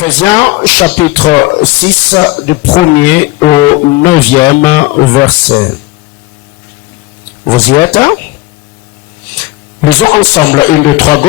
Ephésiens chapitre 6 du 1er au 9e verset. Vous y êtes? Hein? Lisons ensemble 1, 2, 3, go.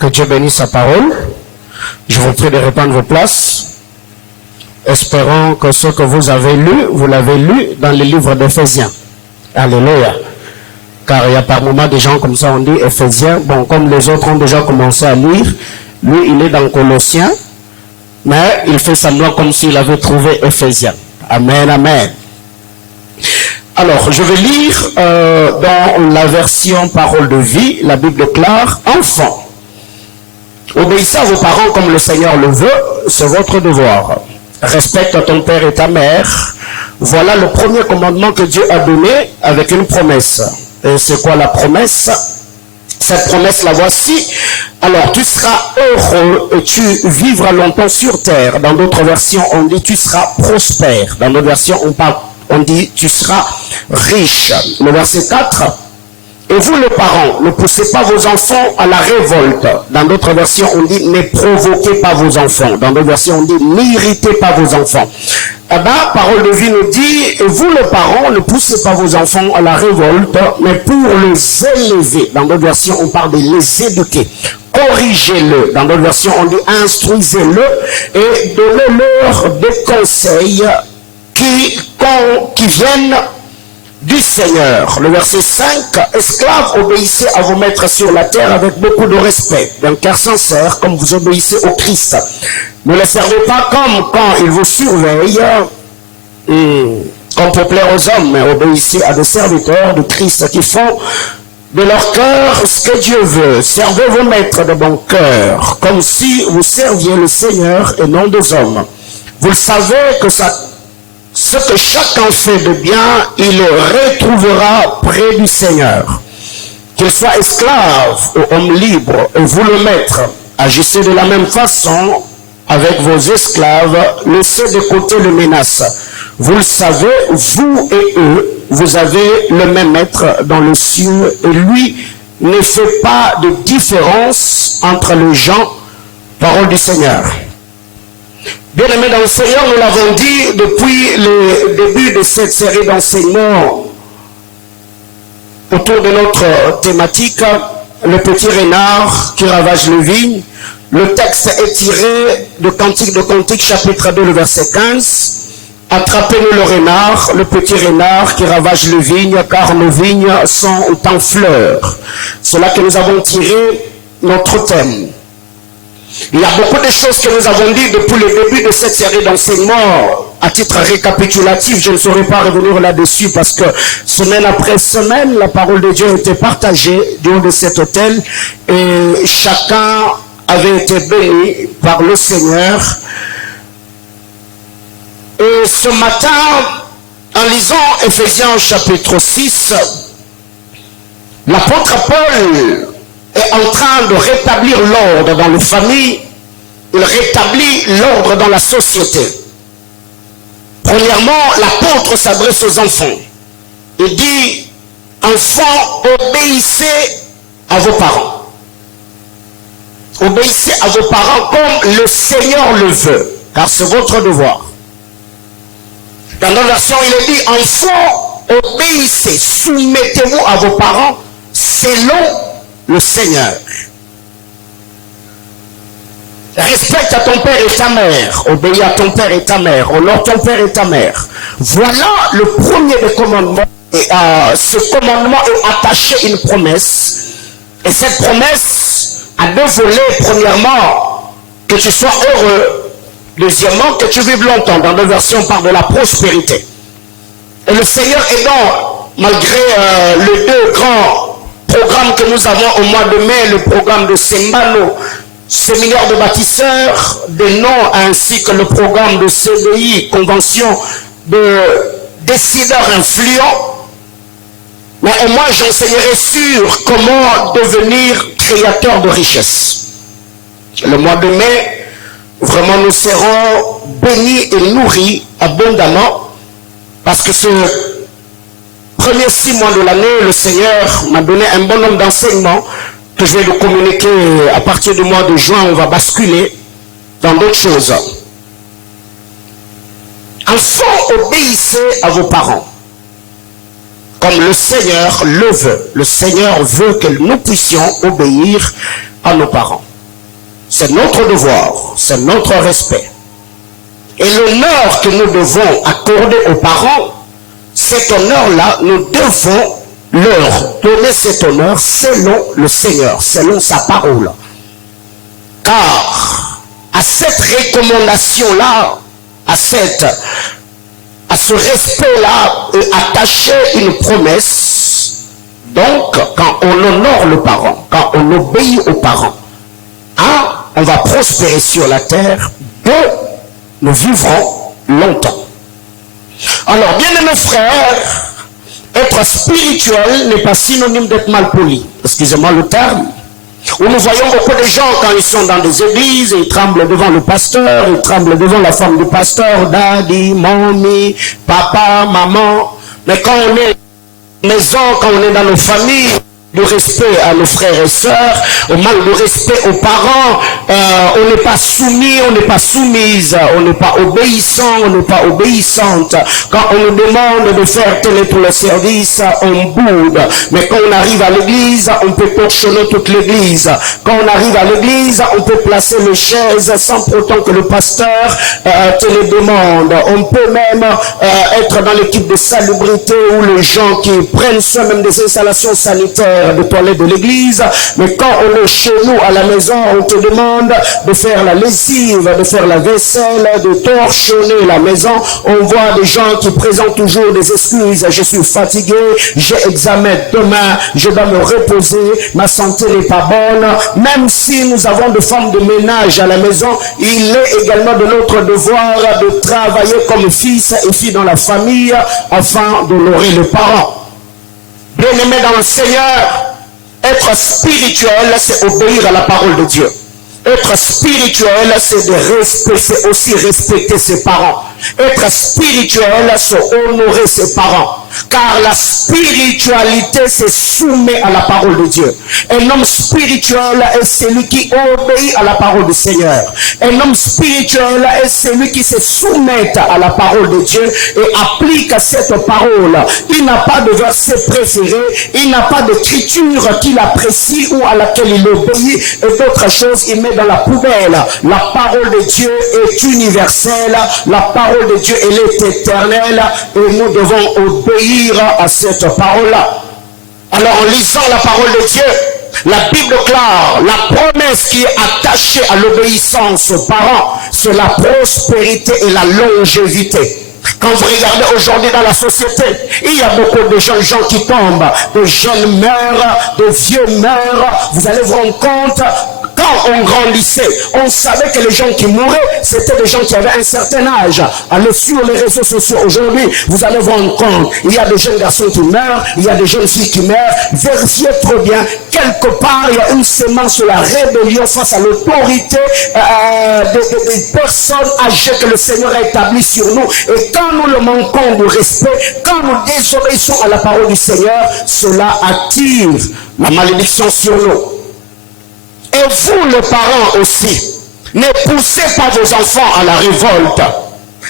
Que Dieu bénisse sa parole. Je vous prie de reprendre vos places. Espérons que ce que vous avez lu, vous l'avez lu dans le livre d'Éphésiens. Alléluia. Car il y a par moments des gens comme ça, on dit Éphésiens. Bon, comme les autres ont déjà commencé à lire, lui, il est dans Colossiens, mais il fait semblant comme s'il avait trouvé Éphésiens. Amen, amen. Alors, je vais lire dans la version Parole de vie, la Bible déclare, enfants, obéissez à vos parents comme le Seigneur le veut, c'est votre devoir. Respecte ton père et ta mère. Voilà le premier commandement que Dieu a donné avec une promesse. Et c'est quoi la promesse? Cette promesse, la voici. Alors, tu seras heureux et tu vivras longtemps sur terre. Dans d'autres versions, on dit tu seras prospère. Dans d'autres versions, on dit tu seras riche. Le verset 4. Et vous les parents, ne poussez pas vos enfants à la révolte. Dans d'autres versions, on dit ne provoquez pas vos enfants. Dans d'autres versions, on dit n'irritez pas vos enfants. Là-bas, Parole de vie nous dit, et vous les parents, ne poussez pas vos enfants à la révolte, mais pour les élever. Dans d'autres versions, on parle de les éduquer. Corrigez-le. Dans d'autres versions, on dit instruisez-le et donnez-leur des conseils qui viennent du Seigneur. Le verset 5, esclaves, obéissez à vos maîtres sur la terre avec beaucoup de respect, d'un cœur sincère, comme vous obéissez au Christ. Ne les servez pas comme quand ils vous surveillent, comme pour plaire aux hommes, mais obéissez à des serviteurs de Christ qui font de leur cœur ce que Dieu veut. Servez vos maîtres de bon cœur, comme si vous serviez le Seigneur et non des hommes. Vous le savez que ce que chacun fait de bien, il le retrouvera près du Seigneur. Qu'il soit esclave ou homme libre, et vous le maître, agissez de la même façon avec vos esclaves, laissez de côté les menaces. Vous le savez, vous et eux, vous avez le même maître dans les cieux, et lui ne fait pas de différence entre les gens. Parole du Seigneur. Bien-aimés dans le Seigneur, nous l'avons dit depuis le début de cette série d'enseignements autour de notre thématique, le petit renard qui ravage les vignes. Le texte est tiré de Cantique de Cantique, chapitre 2, le verset 15. Attrapez-nous le renard, le petit renard qui ravage les vignes, car nos vignes sont en fleurs. C'est là que nous avons tiré notre thème. Il y a beaucoup de choses que nous avons dit depuis le début de cette série d'enseignements. À titre récapitulatif, je ne saurais pas revenir là-dessus parce que semaine après semaine, la parole de Dieu a été partagée du haut de cet autel et chacun avait été béni par le Seigneur. Et ce matin, en lisant Éphésiens chapitre 6, l'apôtre Paul est en train de rétablir l'ordre dans les familles, il rétablit l'ordre dans la société. Premièrement, l'apôtre s'adresse aux enfants. Il dit, enfants, obéissez à vos parents. Obéissez à vos parents comme le Seigneur le veut, car c'est votre devoir. Dans la version, il est dit, enfants, obéissez, soumettez-vous à vos parents, selon le Seigneur. Respecte à ton père et ta mère, obéis à ton père et ta mère, honore ton père et ta mère. Voilà le premier des commandements. Et ce commandement est attaché à une promesse. Et cette promesse a deux volets. Premièrement, que tu sois heureux. Deuxièmement, que tu vives longtemps. Dans deux versions, on parle de la prospérité. Et le Seigneur aidant, malgré les deux grands programmes que nous avons au mois de mai, le programme de Sembano, séminaire de bâtisseurs, des noms, ainsi que le programme de CDI, convention de décideurs influents. Mais moi, j'enseignerai sur comment devenir créateur de richesse. Le mois de mai, vraiment, nous serons bénis et nourris abondamment, parce que ce premier 6 mois de l'année, le Seigneur m'a donné un bon nombre d'enseignements que je vais vous communiquer. À partir du mois de juin, on va basculer dans d'autres choses. Enfants, obéissez à vos parents, comme le Seigneur le veut. Le Seigneur veut que nous puissions obéir à nos parents. C'est notre devoir, c'est notre respect. Et l'honneur que nous devons accorder aux parents, cet honneur-là, nous devons leur donner cet honneur selon le Seigneur, selon sa parole. Car à cette recommandation-là, à ce respect-là est attachée une promesse. Donc, quand on honore le parent, quand on obéit aux parents, on va prospérer sur la terre, deux, nous vivrons longtemps. Alors, bien-aimés frères, être spirituel n'est pas synonyme d'être mal poli. Excusez-moi le terme. Où nous voyons beaucoup de gens, quand ils sont dans des églises, ils tremblent devant le pasteur, ils tremblent devant la femme du pasteur, daddy, mommy, papa, maman. Mais quand on est à la maison, quand on est dans nos familles, de respect à nos frères et sœurs, au manque de respect aux parents, on n'est pas soumis, on n'est pas soumise, on n'est pas obéissant, on n'est pas obéissante. Quand on nous demande de faire tel et tel service, on boude. Mais quand on arrive à l'église, on peut torchonner toute l'église. Quand on arrive à l'église, on peut placer les chaises sans pourtant que le pasteur te les demande. On peut même être dans l'équipe de salubrité où les gens qui prennent soin même des installations sanitaires, de toilettes de l'église, mais quand on est chez nous à la maison, on te demande de faire la lessive, de faire la vaisselle, de torchonner la maison. On voit des gens qui présentent toujours des excuses. Je suis fatigué, j'ai examen demain, je dois me reposer, ma santé n'est pas bonne. Même si nous avons des femmes de ménage à la maison, il est également de notre devoir de travailler comme fils et filles dans la famille afin d'honorer les parents. Bien-aimé dans le Seigneur, être spirituel, c'est obéir à la parole de Dieu. Être spirituel, c'est aussi respecter ses parents. Être spirituel, c'est honorer ses parents. Car la spiritualité se soumet à la parole de Dieu. Un homme spirituel est celui qui obéit à la parole du Seigneur. Un homme spirituel est celui qui se soumet à la parole de Dieu et applique cette parole. Il n'a pas de verset préféré, il n'a pas d'écriture qu'il apprécie ou à laquelle il obéit, et d'autres choses il met dans la poubelle. La parole de Dieu est universelle, la parole de Dieu elle est éternelle, et nous devons obéir à cette parole-là. Alors en lisant la parole de Dieu, la Bible déclare la promesse qui est attachée à l'obéissance aux parents, c'est la prospérité et la longévité. Quand vous regardez aujourd'hui dans la société, il y a beaucoup de jeunes gens qui tombent, de jeunes meurent, de vieux meurent. Vous allez vous rendre compte, quand on grandissait, on savait que les gens qui mouraient, c'était des gens qui avaient un certain âge. Allez sur les réseaux sociaux aujourd'hui, vous allez vous rendre compte, il y a des jeunes garçons qui meurent, il y a des jeunes filles qui meurent. Vérifiez trop bien, quelque part, il y a une semence sur la rébellion face à l'autorité des personnes âgées que le Seigneur a établies sur nous. Et quand nous le manquons de respect, quand nous désobéissons à la parole du Seigneur, cela attire la malédiction sur nous. Et vous, les parents aussi, ne poussez pas vos enfants à la révolte.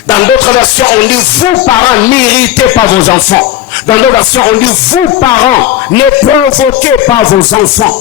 Dans d'autres versions, on dit, vous, parents, n'irritez pas vos enfants. Dans nos versions, on dit, vous parents, ne provoquez pas vos enfants.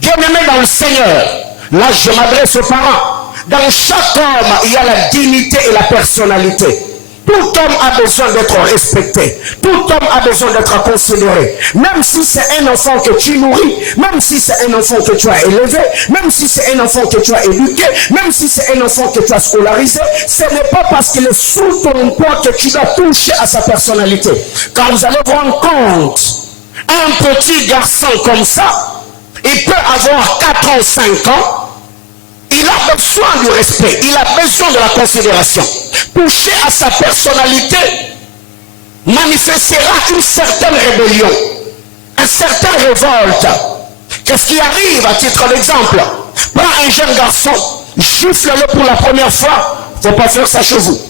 Bien-aimés dans le Seigneur, là je m'adresse aux parents. Dans chaque homme, il y a la dignité et la personnalité. Tout homme a besoin d'être respecté. Tout homme a besoin d'être considéré. Même si c'est un enfant que tu nourris, même si c'est un enfant que tu as élevé, même si c'est un enfant que tu as éduqué, même si c'est un enfant que tu as scolarisé, ce n'est pas parce qu'il est sous ton poids que tu dois toucher à sa personnalité. Quand vous allez vous rendre compte, un petit garçon comme ça, il peut avoir 4 ans, 5 ans, il a besoin du respect, il a besoin de la considération. Toucher à sa personnalité manifestera une certaine rébellion, une certaine révolte. Qu'est-ce qui arrive à titre d'exemple? Prends un jeune garçon, gifle-le pour la première fois, il ne faut pas faire ça chez vous.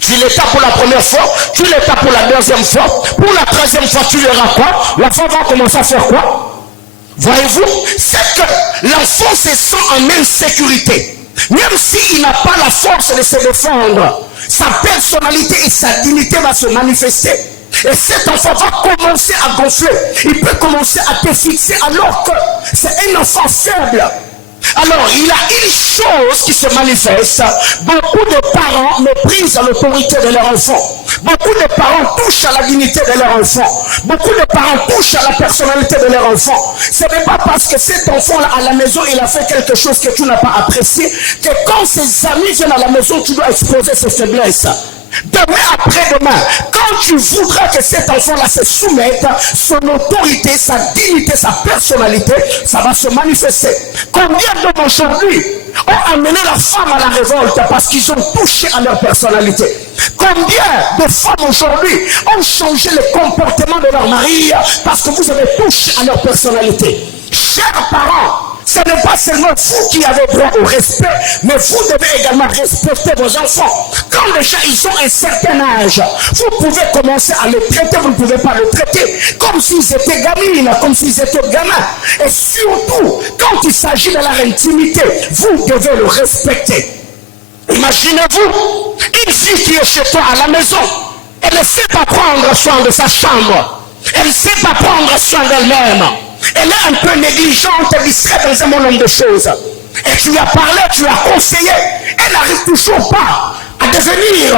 Tu l'étapes pour la première fois, tu l'étapes pour la deuxième fois, pour la troisième fois tu verras quoi? L'enfant va commencer à faire quoi? Voyez-vous, c'est que l'enfant se sent en insécurité. Même s'il n'a pas la force de se défendre, sa personnalité et sa dignité va se manifester. Et cet enfant va commencer à gonfler. Il peut commencer à te fixer alors que c'est un enfant faible. Alors, il y a une chose qui se manifeste. Beaucoup de parents méprisent l'autorité de leur enfant. Beaucoup de parents touchent à la dignité de leur enfant. Beaucoup de parents touchent à la personnalité de leur enfant. Ce n'est pas parce que cet enfant-là à la maison, il a fait quelque chose que tu n'as pas apprécié, que quand ses amis viennent à la maison, tu dois exposer ses faiblesses. Demain après-demain, quand tu voudras que cet enfant-là se soumette, son autorité, sa dignité, sa personnalité, ça va se manifester. Combien d'hommes aujourd'hui ont amené la femme à la révolte parce qu'ils ont touché à leur personnalité? Combien de femmes aujourd'hui ont changé le comportement de leur mari parce que vous avez touché à leur personnalité? Chers parents, ce n'est pas seulement vous qui avez droit au respect, mais vous devez également respecter vos enfants. Quand déjà ils ont un certain âge, vous pouvez commencer à les traiter, vous ne pouvez pas les traiter comme s'ils étaient gamines, comme s'ils étaient gamins. Et surtout, quand il s'agit de leur intimité, vous devez le respecter. Imaginez-vous, une fille qui est chez toi à la maison, elle ne sait pas prendre soin de sa chambre, elle ne sait pas prendre soin d'elle-même. Elle est un peu négligente, distraite dans un monde de choses. Et tu lui as parlé, tu lui as conseillé. Elle n'arrive toujours pas à devenir,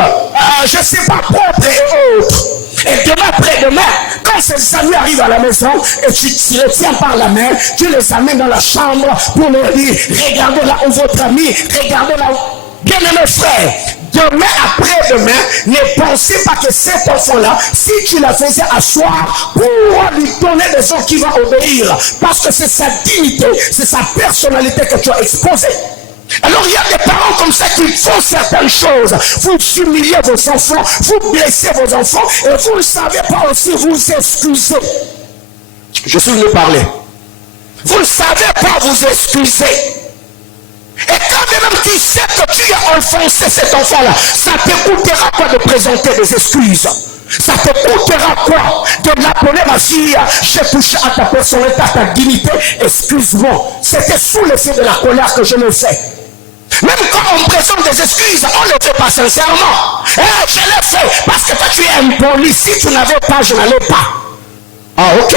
je ne sais pas, propre et autre. Et demain après-demain, quand ses amis arrivent à la maison, et tu les tiens par la main, tu les amènes dans la chambre pour leur dire, regardez là où votre ami, regardez là où... Bien-aimés frères, demain après-demain, ne pensez pas que cet enfant-là, si tu la faisais asseoir pour lui donner des gens qui vont obéir, parce que c'est sa dignité, c'est sa personnalité que tu as exposée. Alors il y a des parents comme ça qui font certaines choses. Vous humiliez vos enfants, vous blessez vos enfants, et vous ne savez pas aussi vous excuser. Je suis venu parler. Vous ne savez pas vous excuser. Et quand même tu sais que tu as offensé cet enfant-là, ça te coûtera quoi de présenter des excuses? Ça te coûtera quoi de l'appeler ma fille, j'ai touché à ta personnalité, à ta dignité, excuse-moi. C'était sous l'effet de la colère que je le fais. Même quand on présente des excuses, on ne le fait pas sincèrement. Je l'ai fait parce que toi tu es impoli. Si tu n'avais pas, je n'allais pas. Ah ok.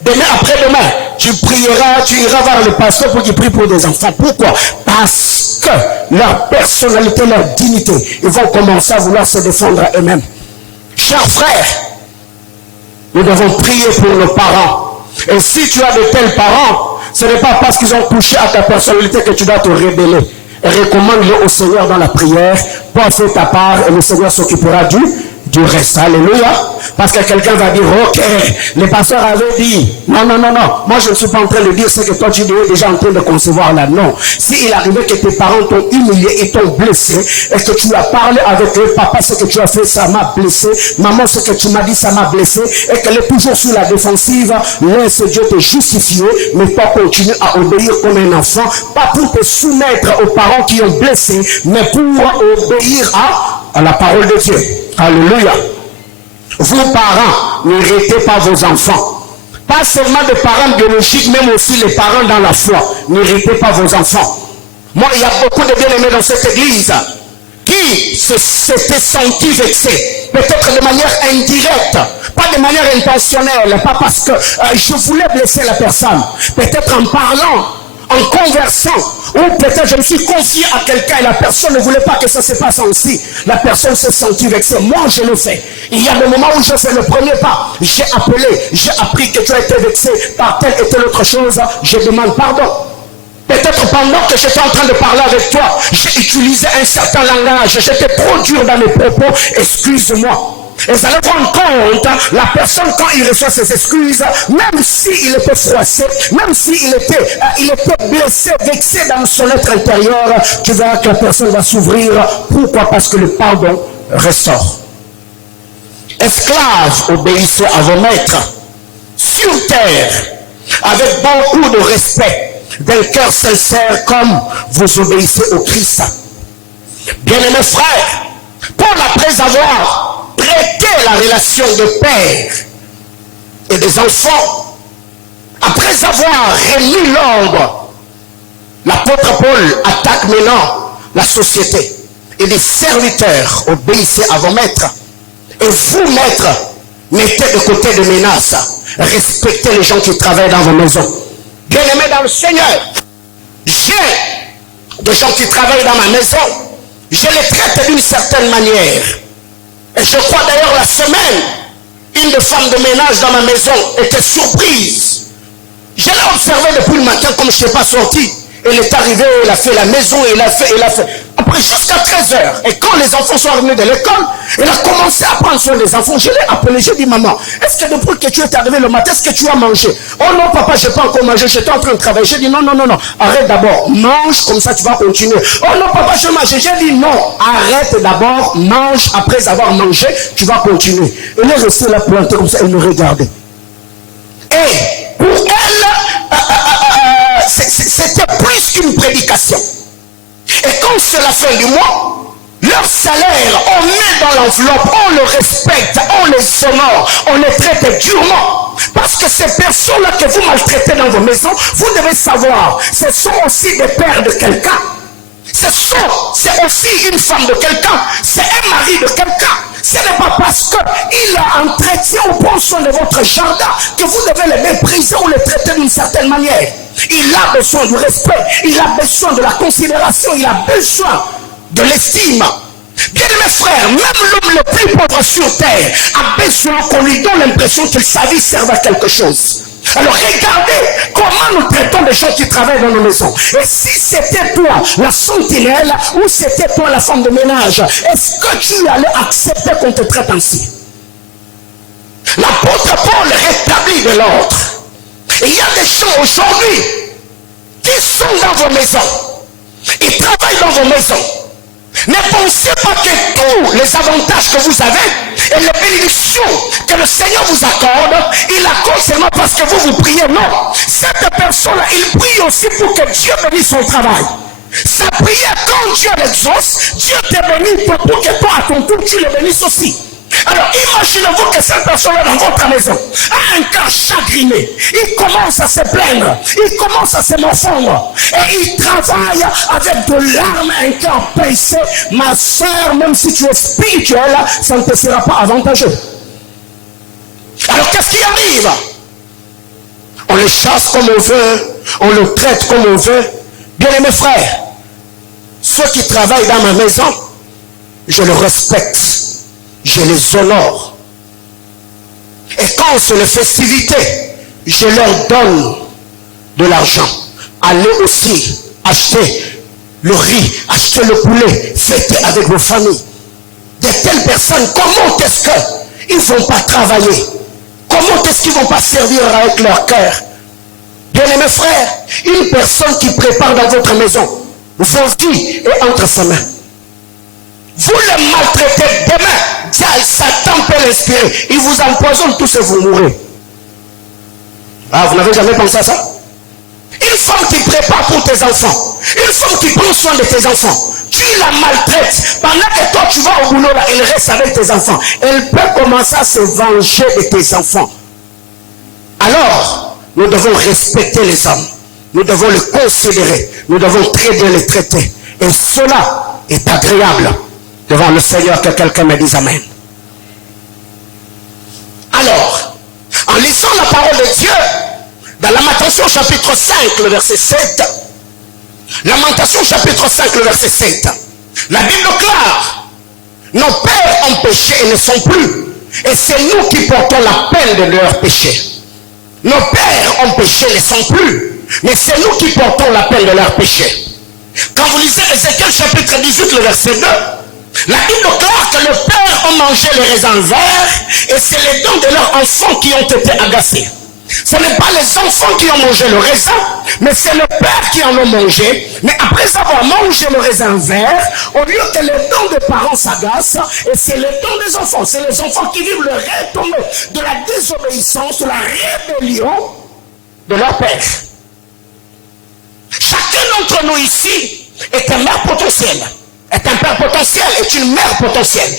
Demain après-demain, tu prieras, tu iras voir le pasteur pour qu'il prie pour des enfants. Pourquoi? Parce que leur personnalité, leur dignité, ils vont commencer à vouloir se défendre eux-mêmes. Chers frères, nous devons prier pour nos parents. Et si tu as de tels parents, ce n'est pas parce qu'ils ont touché à ta personnalité que tu dois te rebeller. Et recommande-le au Seigneur dans la prière pour faire ta part et le Seigneur s'occupera du reste. Alléluia. Parce que quelqu'un va dire, ok, le pasteur avait dit, non, moi je ne suis pas en train de dire ce que toi tu es déjà en train de concevoir là. Non. S'il arrivait que tes parents t'ont humilié et t'ont blessé, et que tu as parlé avec eux, papa, ce que tu as fait, ça m'a blessé, maman, ce que tu m'as dit, ça m'a blessé, et qu'elle est toujours sur la défensive, laisse Dieu te justifier, mais toi continue à obéir comme un enfant, pas pour te soumettre aux parents qui ont blessé, mais pour obéir à la parole de Dieu. Alléluia. Vous parents, n'héritez pas vos enfants. Pas seulement des parents biologiques, même aussi les parents dans la foi. N'héritez pas vos enfants. Moi, il y a beaucoup de bien-aimés dans cette église qui s'étaient sentis vexés. Peut-être de manière indirecte. Pas de manière intentionnelle, pas parce que je voulais blesser la personne. Peut-être en parlant, en conversant, ou peut-être je me suis confié à quelqu'un et la personne ne voulait pas que ça se passe ainsi. La personne s'est sentie vexée. Moi, je le fais. Il y a des moments où je fais le premier pas. J'ai appelé, j'ai appris que tu as été vexé par telle et telle autre chose. Je demande pardon. Peut-être pendant que j'étais en train de parler avec toi, j'ai utilisé un certain langage. J'étais trop dur dans mes propos. Excuse-moi. Et vous allez prendre compte, la personne quand il reçoit ses excuses, même s'il était froissé, même s'il était blessé, vexé dans son être intérieur, tu verras que la personne va s'ouvrir. Pourquoi? Parce que le pardon ressort. Esclaves, obéissez à vos maîtres sur terre avec beaucoup de respect, d'un cœur sincère comme vous obéissez au Christ. Bien-aimés frères, Paul, après avoir traité la relation de père et des enfants, après avoir remis l'ordre, l'apôtre Paul attaque maintenant la société. Il dit, serviteurs, obéissez à vos maîtres. Et vous, maîtres, mettez de côté de menaces. Respectez les gens qui travaillent dans vos maisons. Bien-aimés dans le Seigneur, j'ai des gens qui travaillent dans ma maison. Je les traite d'une certaine manière. Et je crois d'ailleurs la semaine, une des femmes de ménage dans ma maison était surprise. Je l'ai observée depuis le matin comme je n'étais pas sorti. Elle est arrivée, elle a fait la maison, elle a fait. Après jusqu'à 13h. Et quand les enfants sont revenus de l'école, elle a commencé à prendre soin des enfants. Je l'ai appelé, j'ai dit, maman, est-ce que depuis que tu es arrivé le matin, est-ce que tu as mangé? Oh non, papa, je n'ai pas encore mangé, j'étais en train de travailler. J'ai dit, non, arrête d'abord, mange, comme ça tu vas continuer. Oh non, papa, je mange. J'ai dit, non, arrête d'abord, mange, après avoir mangé, tu vas continuer. Elle est restée là plantée comme ça, elle me regardait. Et pour elle, c'était plus qu'une prédication. Et quand c'est la fin du mois, leur salaire, on met dans l'enveloppe, on le respecte, on les honore, on les traite durement. Parce que ces personnes-là que vous maltraitez dans vos maisons, vous devez savoir, ce sont aussi des pères de quelqu'un. C'est aussi une femme de quelqu'un. C'est un mari de quelqu'un. Ce n'est pas parce qu'il entretient ou prend soin de votre jardin que vous devez les mépriser ou les traiter d'une certaine manière. Il a besoin du respect, il a besoin de la considération, il a besoin de l'estime. Bien mes frères, même l'homme le plus pauvre sur terre a besoin qu'on lui donne l'impression que sa vie sert à quelque chose. Alors regardez comment nous traitons des gens qui travaillent dans nos maisons. Et si c'était toi la sentinelle ou c'était toi la femme de ménage, est-ce que tu allais accepter qu'on te traite ainsi? L'apôtre Paul rétablit de l'ordre. Il y a des gens aujourd'hui qui sont dans vos maisons. Ils travaillent dans vos maisons. Ne pensez pas que tous les avantages que vous avez et les bénédictions que le Seigneur vous accorde, il accorde seulement parce que vous priez. Non. Cette personne-là, il prie aussi pour que Dieu bénisse son travail. Sa prière, quand Dieu l'exauce, Dieu te bénit pour que toi, à ton tour, tu le bénisses aussi. Alors, imaginez-vous que cette personne-là dans votre maison a un cœur chagriné. Il commence à se plaindre. Il commence à se morfondre. Et il travaille avec de larmes, un cœur pincé. Ma soeur, même si tu es spirituel, ça ne te sera pas avantageux. Alors, qu'est-ce qui arrive? On le chasse comme on veut. On le traite comme on veut. Bien aimés frères, ceux qui travaillent dans ma maison, je les respecte. Je les honore. Et quand c'est les festivités, je leur donne de l'argent. Allez aussi acheter le riz, acheter le poulet, fêter avec vos familles. De telles personnes, comment est-ce qu'ils ne vont pas travailler? Comment est-ce qu'ils ne vont pas servir avec leur cœur? Bien-aimés frères, une personne qui prépare dans votre maison, vos vies est entre ses mains. Vous le maltraitez demain, Satan peut l'inspirer. Il vous empoisonne tous et vous mourrez. Ah, vous n'avez jamais pensé à ça? Une femme qui prépare pour tes enfants, une femme qui prend soin de tes enfants, tu la maltraites. Pendant que toi tu vas au boulot là, elle reste avec tes enfants. Elle peut commencer à se venger de tes enfants. Alors, nous devons respecter les hommes. Nous devons les considérer. Nous devons très bien les traiter. Et cela est agréable devant le Seigneur, que quelqu'un me dise Amen. Alors, lisant la parole de Dieu, dans Lamentation chapitre 5, le verset 7, Lamentation chapitre 5, le verset 7, la Bible déclare, nos pères ont péché et ne sont plus, et c'est nous qui portons la peine de leurs péchés. Nos pères ont péché et ne sont plus, mais c'est nous qui portons la peine de leurs péchés. Quand vous lisez Ézéchiel chapitre 18, le verset 2, la Bible déclare que les pères ont mangé les raisins verts et c'est les dents de leurs enfants qui ont été agacés. Ce n'est pas les enfants qui ont mangé le raisin, mais c'est le père qui en a mangé. Mais après avoir mangé le raisin vert, au lieu que les dents des parents s'agacent, et c'est les dents des enfants, c'est les enfants qui vivent le retombé de la désobéissance, de la rébellion de leur père. Chacun d'entre nous ici est un mère potentiel, est un père potentiel, est une mère potentielle.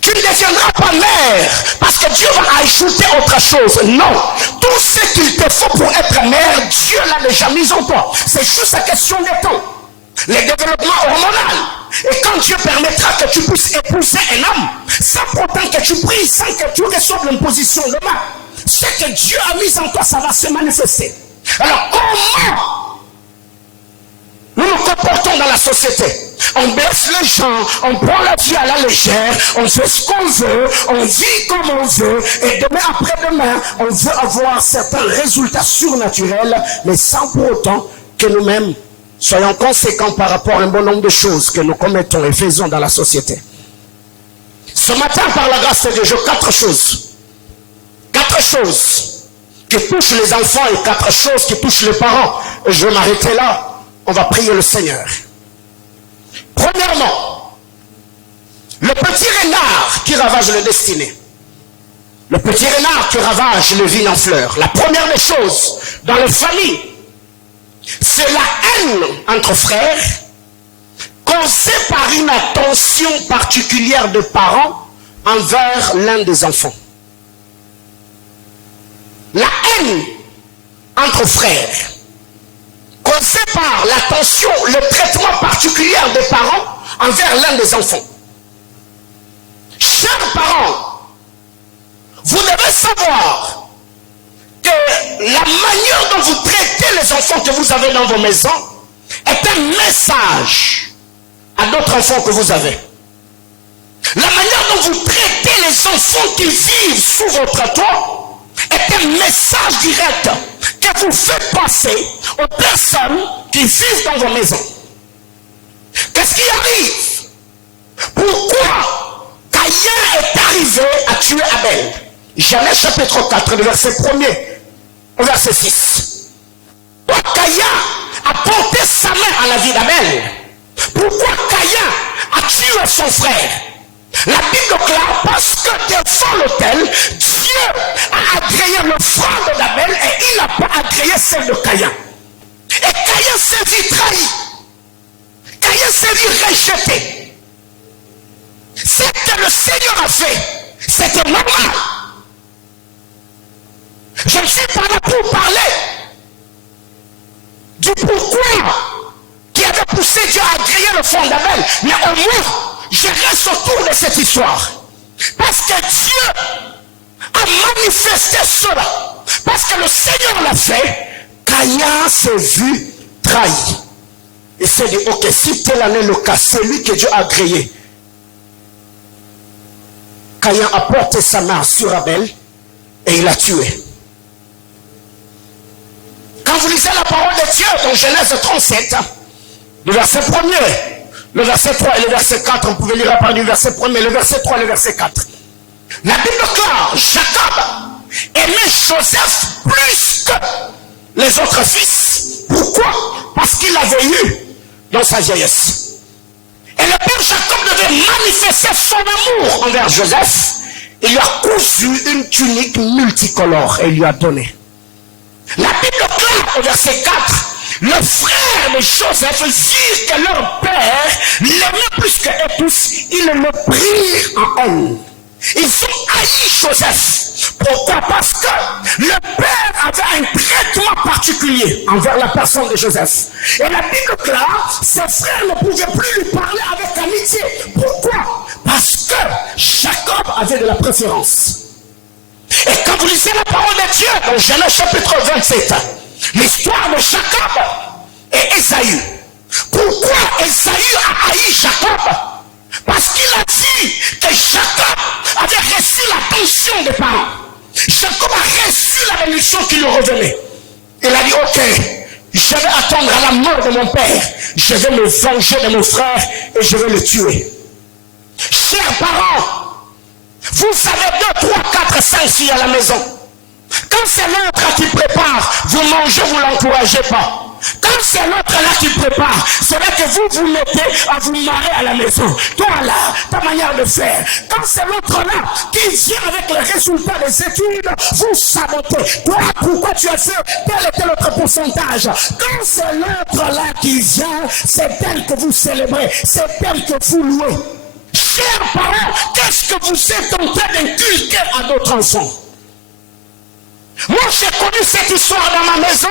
Tu ne deviendras pas mère parce que Dieu va ajouter autre chose. Non. Tout ce qu'il te faut pour être mère, Dieu l'a déjà mis en toi. C'est juste la question de temps. Le développement hormonal. Et quand Dieu permettra que tu puisses épouser un homme, sans pourtant que tu pries, sans que tu reçoives l'imposition de main, ce que Dieu a mis en toi, ça va se manifester. Alors comment nous nous comportons dans la société? On baisse les gens, on prend la vie à la légère, on fait ce qu'on veut, on vit comme on veut, et demain après-demain, on veut avoir certains résultats surnaturels, mais sans pour autant que nous-mêmes soyons conséquents par rapport à un bon nombre de choses que nous commettons et faisons dans la société. Ce matin, par la grâce de Dieu, j'ai quatre choses qui touchent les enfants et quatre choses qui touchent les parents. Et je vais m'arrêter là. On va prier le Seigneur. Premièrement, le petit renard qui ravage le destiné. Le petit renard qui ravage les vignes en fleurs. La première des choses dans les familles, c'est la haine entre frères causée par une attention particulière des parents envers l'un des enfants. La haine entre frères causé par l'attention, le traitement particulier des parents envers l'un des enfants. Chers parents, vous devez savoir que la manière dont vous traitez les enfants que vous avez dans vos maisons est un message à d'autres enfants que vous avez. La manière dont vous traitez les enfants qui vivent sous votre toit est un message direct que vous faites passer aux personnes qui vivent dans vos maisons. Qu'est-ce qui arrive? Pourquoi Caïn est arrivé à tuer Abel? Genèse chapitre 4, le verset 1er au verset 6. Pourquoi Caïn a porté sa main à la vie d'Abel? Pourquoi Caïn a tué son frère? La Bible déclare parce que devant l'autel, Dieu a agréé l'offrande d'Abel et il n'a pas agréé celle de Caïn. Et Caïn s'est dit trahi. Caïn s'est dit rejeté. Ce que le Seigneur a fait, c'était normal. Je ne suis pas là pour parler du pourquoi qui avait poussé Dieu à agréer l'offrande d'Abel, mais au moins, je reste autour de cette histoire. Parce que Dieu a manifesté cela. Parce que le Seigneur l'a fait. Caïn s'est vu trahi. Il s'est dit, ok, si tel en est le cas, c'est lui que Dieu a agréé. Caïn a porté sa main sur Abel et il l'a tué. Quand vous lisez la parole de Dieu dans Genèse 37, le verset 1er, le verset 3 et le verset 4, on pouvait lire à part du verset 1er, le verset 3 et le verset 4. La Bible déclare, Jacob aimait Joseph plus que les autres fils. Pourquoi? Parce qu'il l'avait eu dans sa vieillesse. Et le père Jacob devait manifester son amour envers Joseph. Il lui a cousu une tunique multicolore et il lui a donné. La Bible déclare au verset 4, le frère de Joseph virent que leur père l'aimait plus que tous, ils le prirent en haine. Ils ont haï Joseph. Pourquoi? Parce que le père avait un traitement particulier envers la personne de Joseph. Et la Bible déclare, ses frères ne pouvaient plus lui parler avec amitié. Pourquoi? Parce que Jacob avait de la préférence. Et quand Quand vous lisez la parole de Dieu, dans Genèse chapitre 27, l'histoire de Jacob et Ésaü. Pourquoi Ésaü a haï Jacob? Parce qu'il a dit que Jacob avait reçu l'attention des parents. Jacob a reçu la bénédiction qui lui revenait. Il a dit, ok, je vais attendre à la mort de mon père. Je vais me venger de mon frère et je vais le tuer. Chers parents, vous savez 2, 3, 4, 5 filles à la maison. Quand c'est l'autre qui prépare, vous mangez, vous ne l'encouragez pas. Quand c'est l'autre là qui prépare, c'est là que vous mettez à vous marrer à la maison. Toi là, ta manière de faire. Quand c'est l'autre là qui vient avec les résultats des études, vous sabotez. Toi, pourquoi tu as fait tel et tel autre pourcentage? Quand c'est l'autre là qui vient, c'est elle que vous célébrez. C'est elle que vous louez. Chers parents, qu'est-ce que vous êtes en train d'inculquer à d'autres enfants? Moi, j'ai connu cette histoire dans ma maison.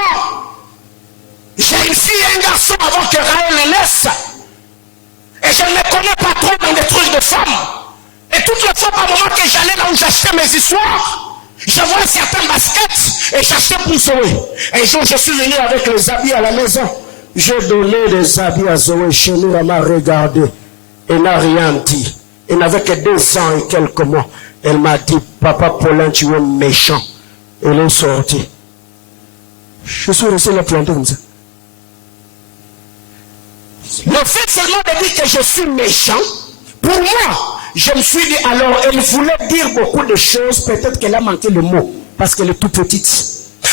J'ai une fille et un garçon avant que Raël ne naisse. Et je ne me connais pas trop dans des trucs de femmes. Et toutes les fois par moment que j'allais là où j'achetais mes histoires, je voyais certains baskets et j'achetais pour Zoé. Un jour, je suis venu avec les habits à la maison. J'ai donné des habits à Zoé. Chérie, elle m'a regardé. Elle n'a rien dit. Elle n'avait que 2 ans et quelques mois. Elle m'a dit, papa Paulin, tu es méchant. Elle est sortie. Je suis resté la planter comme ça. Le fait seulement de dire que je suis méchant, pour moi, je me suis dit, alors elle voulait dire beaucoup de choses, peut-être qu'elle a manqué le mot, parce qu'elle est toute petite.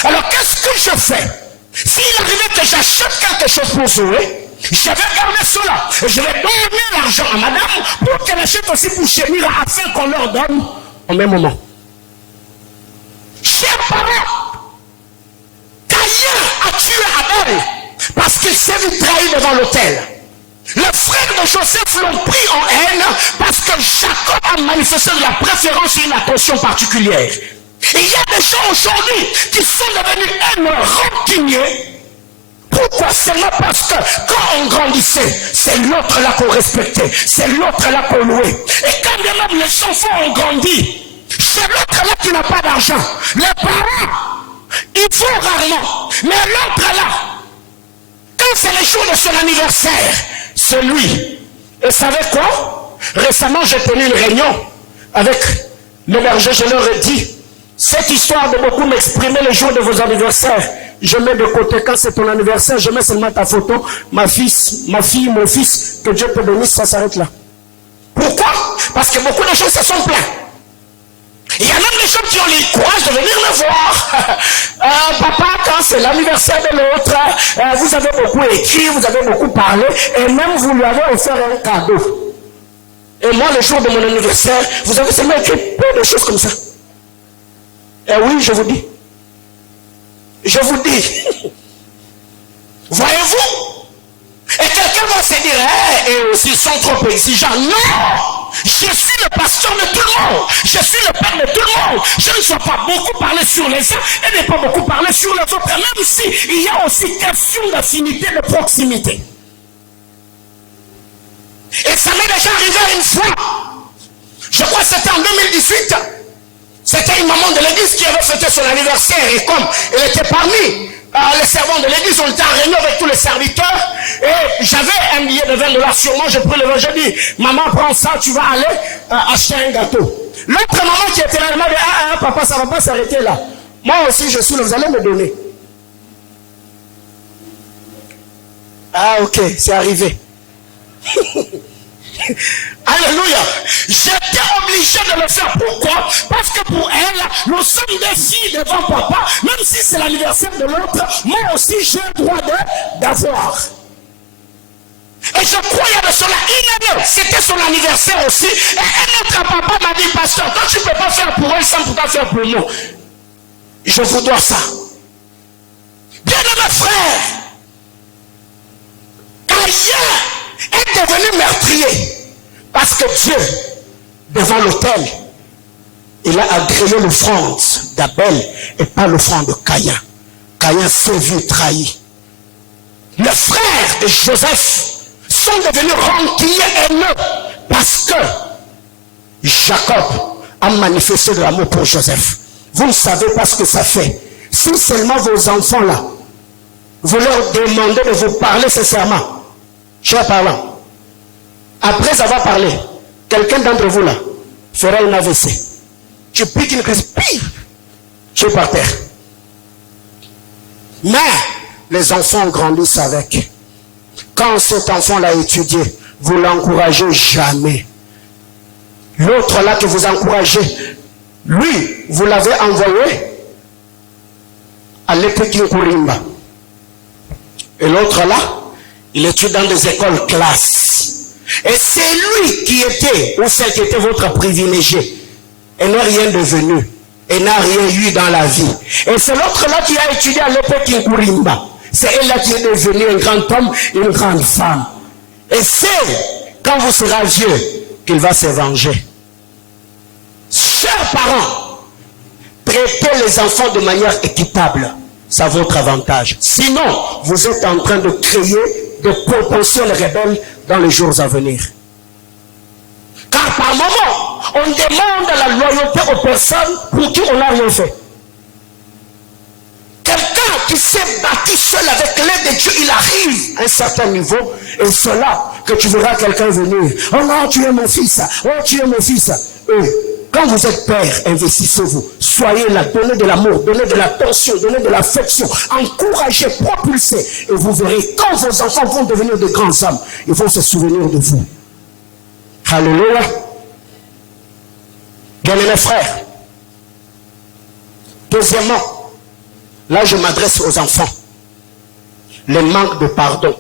Alors qu'est-ce que je fais? S'il arrivait que j'achète quelque chose pour Zoé, je vais garder cela, et je vais donner l'argent à madame, pour qu'elle achète aussi pour Chémira, afin qu'on leur donne au même moment. Chers parents, Caïn a tué Abel parce qu'il s'est vu trahi devant l'autel. Les frères de Joseph l'ont pris en haine parce que Jacob a manifesté de la préférence et une attention particulière. Et il y a des gens aujourd'hui qui sont devenus haineux, rancuniers. Pourquoi? Seulement parce que quand on grandissait, c'est l'autre là qu'on respectait, c'est l'autre là qu'on louait. Et quand bien même les enfants ont grandi, c'est l'autre là qui n'a pas d'argent. Les parents, ils font rarement. Mais l'autre là, quand c'est le jour de son anniversaire, c'est lui. Et savez quoi? Récemment, j'ai tenu une réunion avec le berger. Je leur ai dit, cette histoire de beaucoup m'exprimer le jour de vos anniversaires, je mets de côté. Quand c'est ton anniversaire, je mets seulement ta photo, ma fille, mon fils, que Dieu te bénisse, ça s'arrête là. Pourquoi? Parce que beaucoup de choses se sont plaints. Il y a même des gens qui ont le courage de venir me voir. Papa, quand c'est l'anniversaire de l'autre, vous avez beaucoup écrit, vous avez beaucoup parlé, et même vous lui avez offert un cadeau. Et moi, le jour de mon anniversaire, vous avez seulement écrit plein de choses comme ça. Et oui, je vous dis. Je vous dis. Voyez-vous? Et quelqu'un va se dire, ils sont trop exigeants. Non! Je suis le pasteur de tout le monde. Je suis le père de tout le monde. Je ne dois pas beaucoup parler sur les uns et ne pas beaucoup parler sur les autres. Même si il y a aussi question d'affinité, de proximité. Et ça m'est déjà arrivé une fois. Je crois que c'était en 2018. C'était une maman de l'église qui avait fêté son anniversaire. Et comme elle était parmi les servants de l'église, on était en réunion avec tous les serviteurs. Et j'avais un billet de $20 sur moi. J'ai pris le verre, j'ai dit, maman, prends ça, tu vas aller acheter un gâteau. L'autre maman qui était là, elle m'a dit, papa, ça ne va pas s'arrêter là. Moi aussi, je suis là, vous allez me donner. Ah, ok, c'est arrivé. Alléluia. J'étais obligé de le faire. Pourquoi? Parce que pour elle, nous sommes des filles devant papa. Même si c'est l'anniversaire de l'autre, moi aussi j'ai le droit d'avoir. Et je croyais de cela. C'était son anniversaire aussi. Et un autre papa m'a dit, pasteur, toi tu ne peux pas faire pour elle sans pouvoir faire pour nous. Je vous dois ça. Bien-aimés frères, Caïn est devenu meurtrier. Parce que Dieu, devant l'autel, il a agréé l'offrande d'Abel et pas l'offrande de Caïn. Caïn s'est vu trahi. Les frères de Joseph sont devenus rancuniers haineux parce que Jacob a manifesté de l'amour pour Joseph. Vous ne savez pas ce que ça fait. Si seulement vos enfants là, vous leur demandez de vous parler sincèrement, chers parents, après avoir parlé, quelqu'un d'entre vous là fera une AVC. Tu piques une crise, pire, je suis par terre. Mais les enfants grandissent avec. Quand cet enfant l'a étudié, vous l'encouragez jamais. L'autre là que vous encouragez, lui, vous l'avez envoyé à l'Epekinkurimba. Et l'autre là, il étudie dans des écoles classes. Et c'est lui qui était, ou celle qui était votre privilégié. Et n'est rien devenu. Et n'a rien eu dans la vie. Et c'est l'autre là qui a étudié à l'Epekinkurimba. C'est elle là qui est devenue un grand homme, une grande femme. Et c'est quand vous serez vieux qu'il va se venger. Chers parents, traitez les enfants de manière équitable. C'est à votre avantage. Sinon, vous êtes en train de créer des potentiels rebelles dans les jours à venir. Car par moment, on demande la loyauté aux personnes pour qui on n'a rien fait. Quelqu'un qui s'est battu seul avec l'aide de Dieu, il arrive à un certain niveau, et c'est là que tu verras quelqu'un venir. Oh non, tu es mon fils. Oh, tu es mon fils. Quand vous êtes père, investissez-vous. Soyez là, donnez de l'amour, donnez de l'attention, donnez de l'affection. Encouragez, propulsez. Et vous verrez, quand vos enfants vont devenir de grands hommes, ils vont se souvenir de vous. Alléluia. Bien-aimés frères. Deuxièmement, là je m'adresse aux enfants. Le manque de pardon.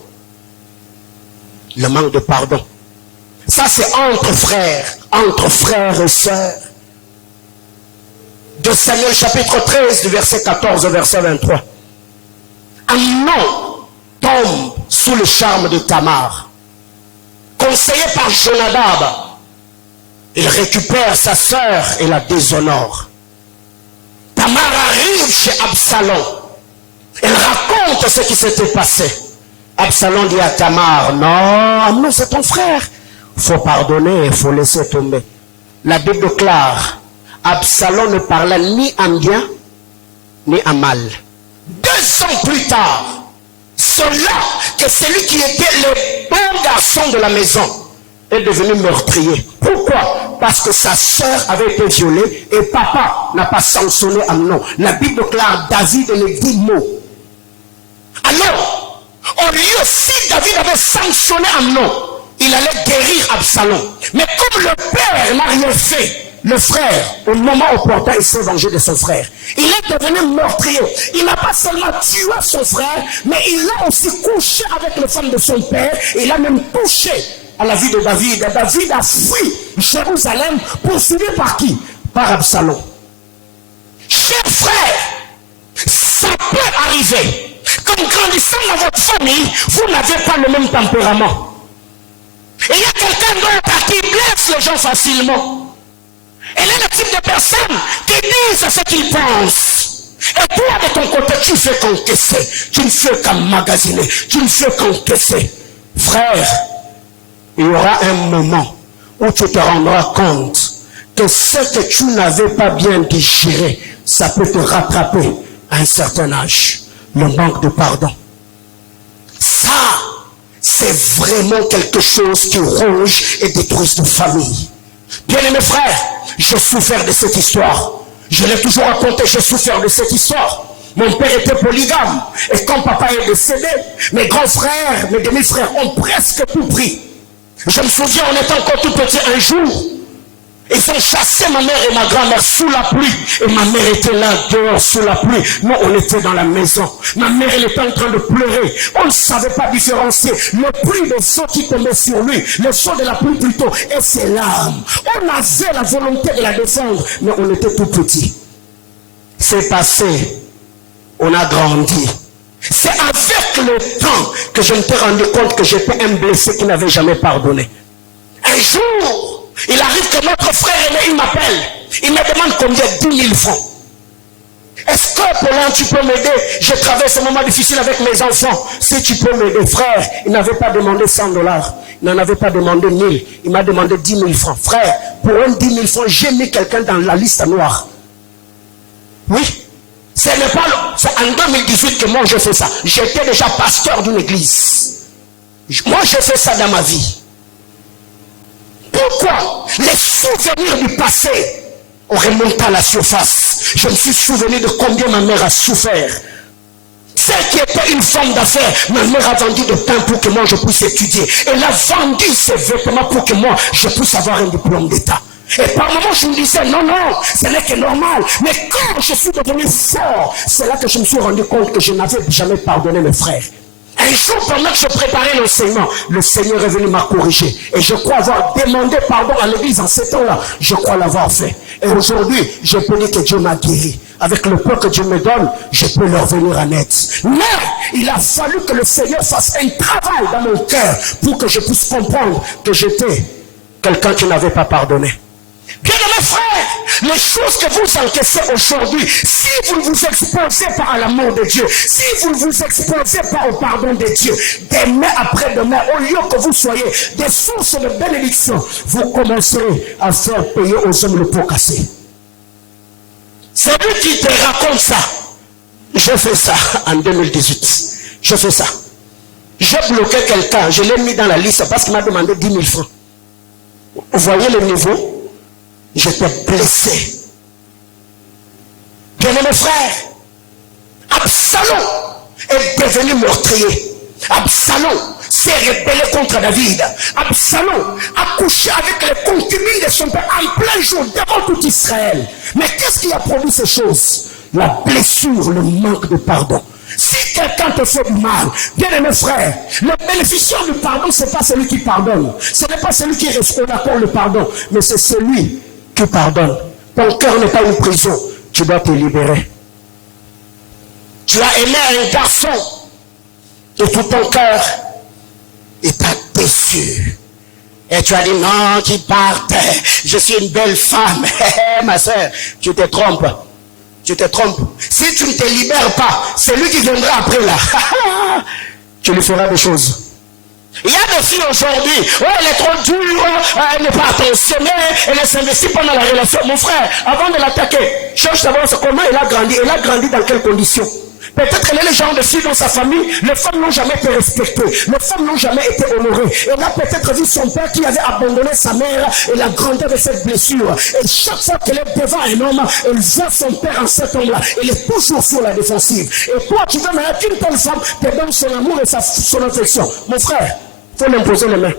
Le manque de pardon. Ça c'est entre frères et sœurs. De Samuel chapitre 13, du verset 14 au verset 23. Amnon tombe sous le charme de Tamar. Conseillé par Jonadab, il récupère sa sœur et la déshonore. Tamar arrive chez Absalom. Elle raconte ce qui s'était passé. Absalom dit à Tamar, non, c'est ton frère. Il faut pardonner, il faut laisser tomber. La Bible déclare, Absalom ne parla ni en bien, ni en mal. 2 ans plus tard, c'est là que celui qui était le bon garçon de la maison est devenu meurtrier. Pourquoi? Parce que sa sœur avait été violée et papa n'a pas sanctionné Amnon. La Bible déclare, David ne dit mot. Alors, au lieu, si David avait sanctionné Amnon, il allait guérir Absalom. Mais comme le père n'a rien fait, le frère, au moment opportun, il s'est vengé de son frère. Il est devenu meurtrier. Il n'a pas seulement tué son frère, mais il a aussi couché avec les femmes de son père. Il a même touché à la vie de David. David a fui Jérusalem, poursuivi par qui? Par Absalom. Chers frères, ça peut arriver. Comme grandissant dans votre famille, vous n'avez pas le même tempérament. Et il y a quelqu'un d'autre qui blesse les gens facilement. Elle est le type de personne qui dit ce qu'ils pensent. Et toi, de ton côté, tu fais qu'encaisser. Tu ne fais qu'emmagasiner. Tu ne fais qu'encaisser. Frère, il y aura un moment où tu te rendras compte que ce que tu n'avais pas bien digéré, ça peut te rattraper à un certain âge. Le manque de pardon. Ça, c'est vraiment quelque chose qui ronge et détruit de famille. Bien-aimés frères, j'ai souffert de cette histoire. Je l'ai toujours raconté, j'ai souffert de cette histoire. Mon père était polygame. Et quand papa est décédé, mes grands frères, mes demi-frères ont presque tout pris. Je me souviens, on était encore tout petit un jour. Ils ont chassé ma mère et ma grand-mère sous la pluie. Et ma mère était là, dehors, sous la pluie. Nous, on était dans la maison. Ma mère, elle était en train de pleurer. On ne savait pas différencier le pluie de saut qui tombait sur lui. Le saut de la pluie plutôt. Et ses larmes. On avait la volonté de la défendre. Mais on était tout petits. C'est passé. On a grandi. C'est avec le temps que je me suis rendu compte que j'étais un blessé qui n'avait jamais pardonné. Un jour, il arrive que notre frère aîné, il m'appelle. Il me demande combien? 10 000 francs. Est-ce que, Paulin, tu peux m'aider? Je traverse un moment difficile avec mes enfants. Si tu peux m'aider, frère, il n'avait pas demandé 100 $. Il n'en avait pas demandé 1000. Il m'a demandé 10 000 francs. Frère, pour un 10 000 francs, j'ai mis quelqu'un dans la liste noire. Oui. Ce n'est pas c'est en 2018 que moi je fais ça. J'étais déjà pasteur d'une église. Moi je fais ça dans ma vie. Pourquoi? Les souvenirs du passé ont remonté à la surface. Je me suis souvenu de combien ma mère a souffert. Celle qui était une femme d'affaires, ma mère a vendu de pain pour que moi je puisse étudier. Elle a vendu ses vêtements pour que moi je puisse avoir un diplôme d'État. Et par moments je me disais non, ce n'est que normal. Mais quand je suis devenu fort, c'est là que je me suis rendu compte que je n'avais jamais pardonné mes frères. Un jour, pendant que je préparais l'enseignement, le Seigneur est venu m'a corrigé. Et je crois avoir demandé pardon à l'église en ces temps-là. Je crois l'avoir fait. Et aujourd'hui, je peux dire que Dieu m'a guéri. Avec le peu que Dieu me donne, je peux leur venir en aide. Mais il a fallu que le Seigneur fasse un travail dans mon cœur pour que je puisse comprendre que j'étais quelqu'un qui n'avait pas pardonné. Bien mes frères, les choses que vous encaissez aujourd'hui, si vous ne vous exposez pas à l'amour de Dieu, si vous ne vous exposez pas au pardon de Dieu, demain après demain, au lieu que vous soyez des sources de bénédiction, vous commencerez à faire payer aux hommes le pot cassé. C'est lui qui te raconte ça. Je fais ça en 2018. Je fais ça. J'ai bloqué quelqu'un, je l'ai mis dans la liste parce qu'il m'a demandé 10 000 francs. Vous voyez le niveau? J'étais blessé. Bien-aimés frères, Absalom est devenu meurtrier. Absalom s'est rebellé contre David. Absalom a couché avec les concubines de son père en plein jour devant tout Israël. Mais qu'est-ce qui a produit ces choses? La blessure, le manque de pardon. Si quelqu'un te fait du mal, bien aimé frère, le bénéficiaire du pardon, ce n'est pas celui qui pardonne. Ce n'est pas celui qui reçoit d'accord le pardon, mais c'est celui qui pardonne. Ton cœur n'est pas une prison. Tu dois te libérer. Tu as aimé un garçon et tout ton cœur est déçu. Et tu as dit non, qu'il parte. Je suis une belle femme. Ma soeur, tu te trompes. Tu te trompes. Si tu ne te libères pas, c'est lui qui viendra après là. Tu lui feras des choses. Il y a des filles aujourd'hui, elle est trop dure, elle n'est pas attentionnée, elle s'investit pendant la relation. Mon frère, avant de l'attaquer, cherche d'abord comment elle a grandi. Elle a grandi dans quelles conditions? Peut-être qu'elle est le genre de fille dans sa famille, les femmes n'ont jamais été respectées, les femmes n'ont jamais été honorées. Elle a peut-être vu son père qui avait abandonné sa mère, elle a grandi avec cette blessure. Et chaque fois qu'elle est devant un homme, elle voit son père en cet homme-là. Elle est toujours sur la défensive. Et toi, tu veux maintenant qu'une telle femme te donne son amour et son affection. Mon frère, il faut l'imposer les mains.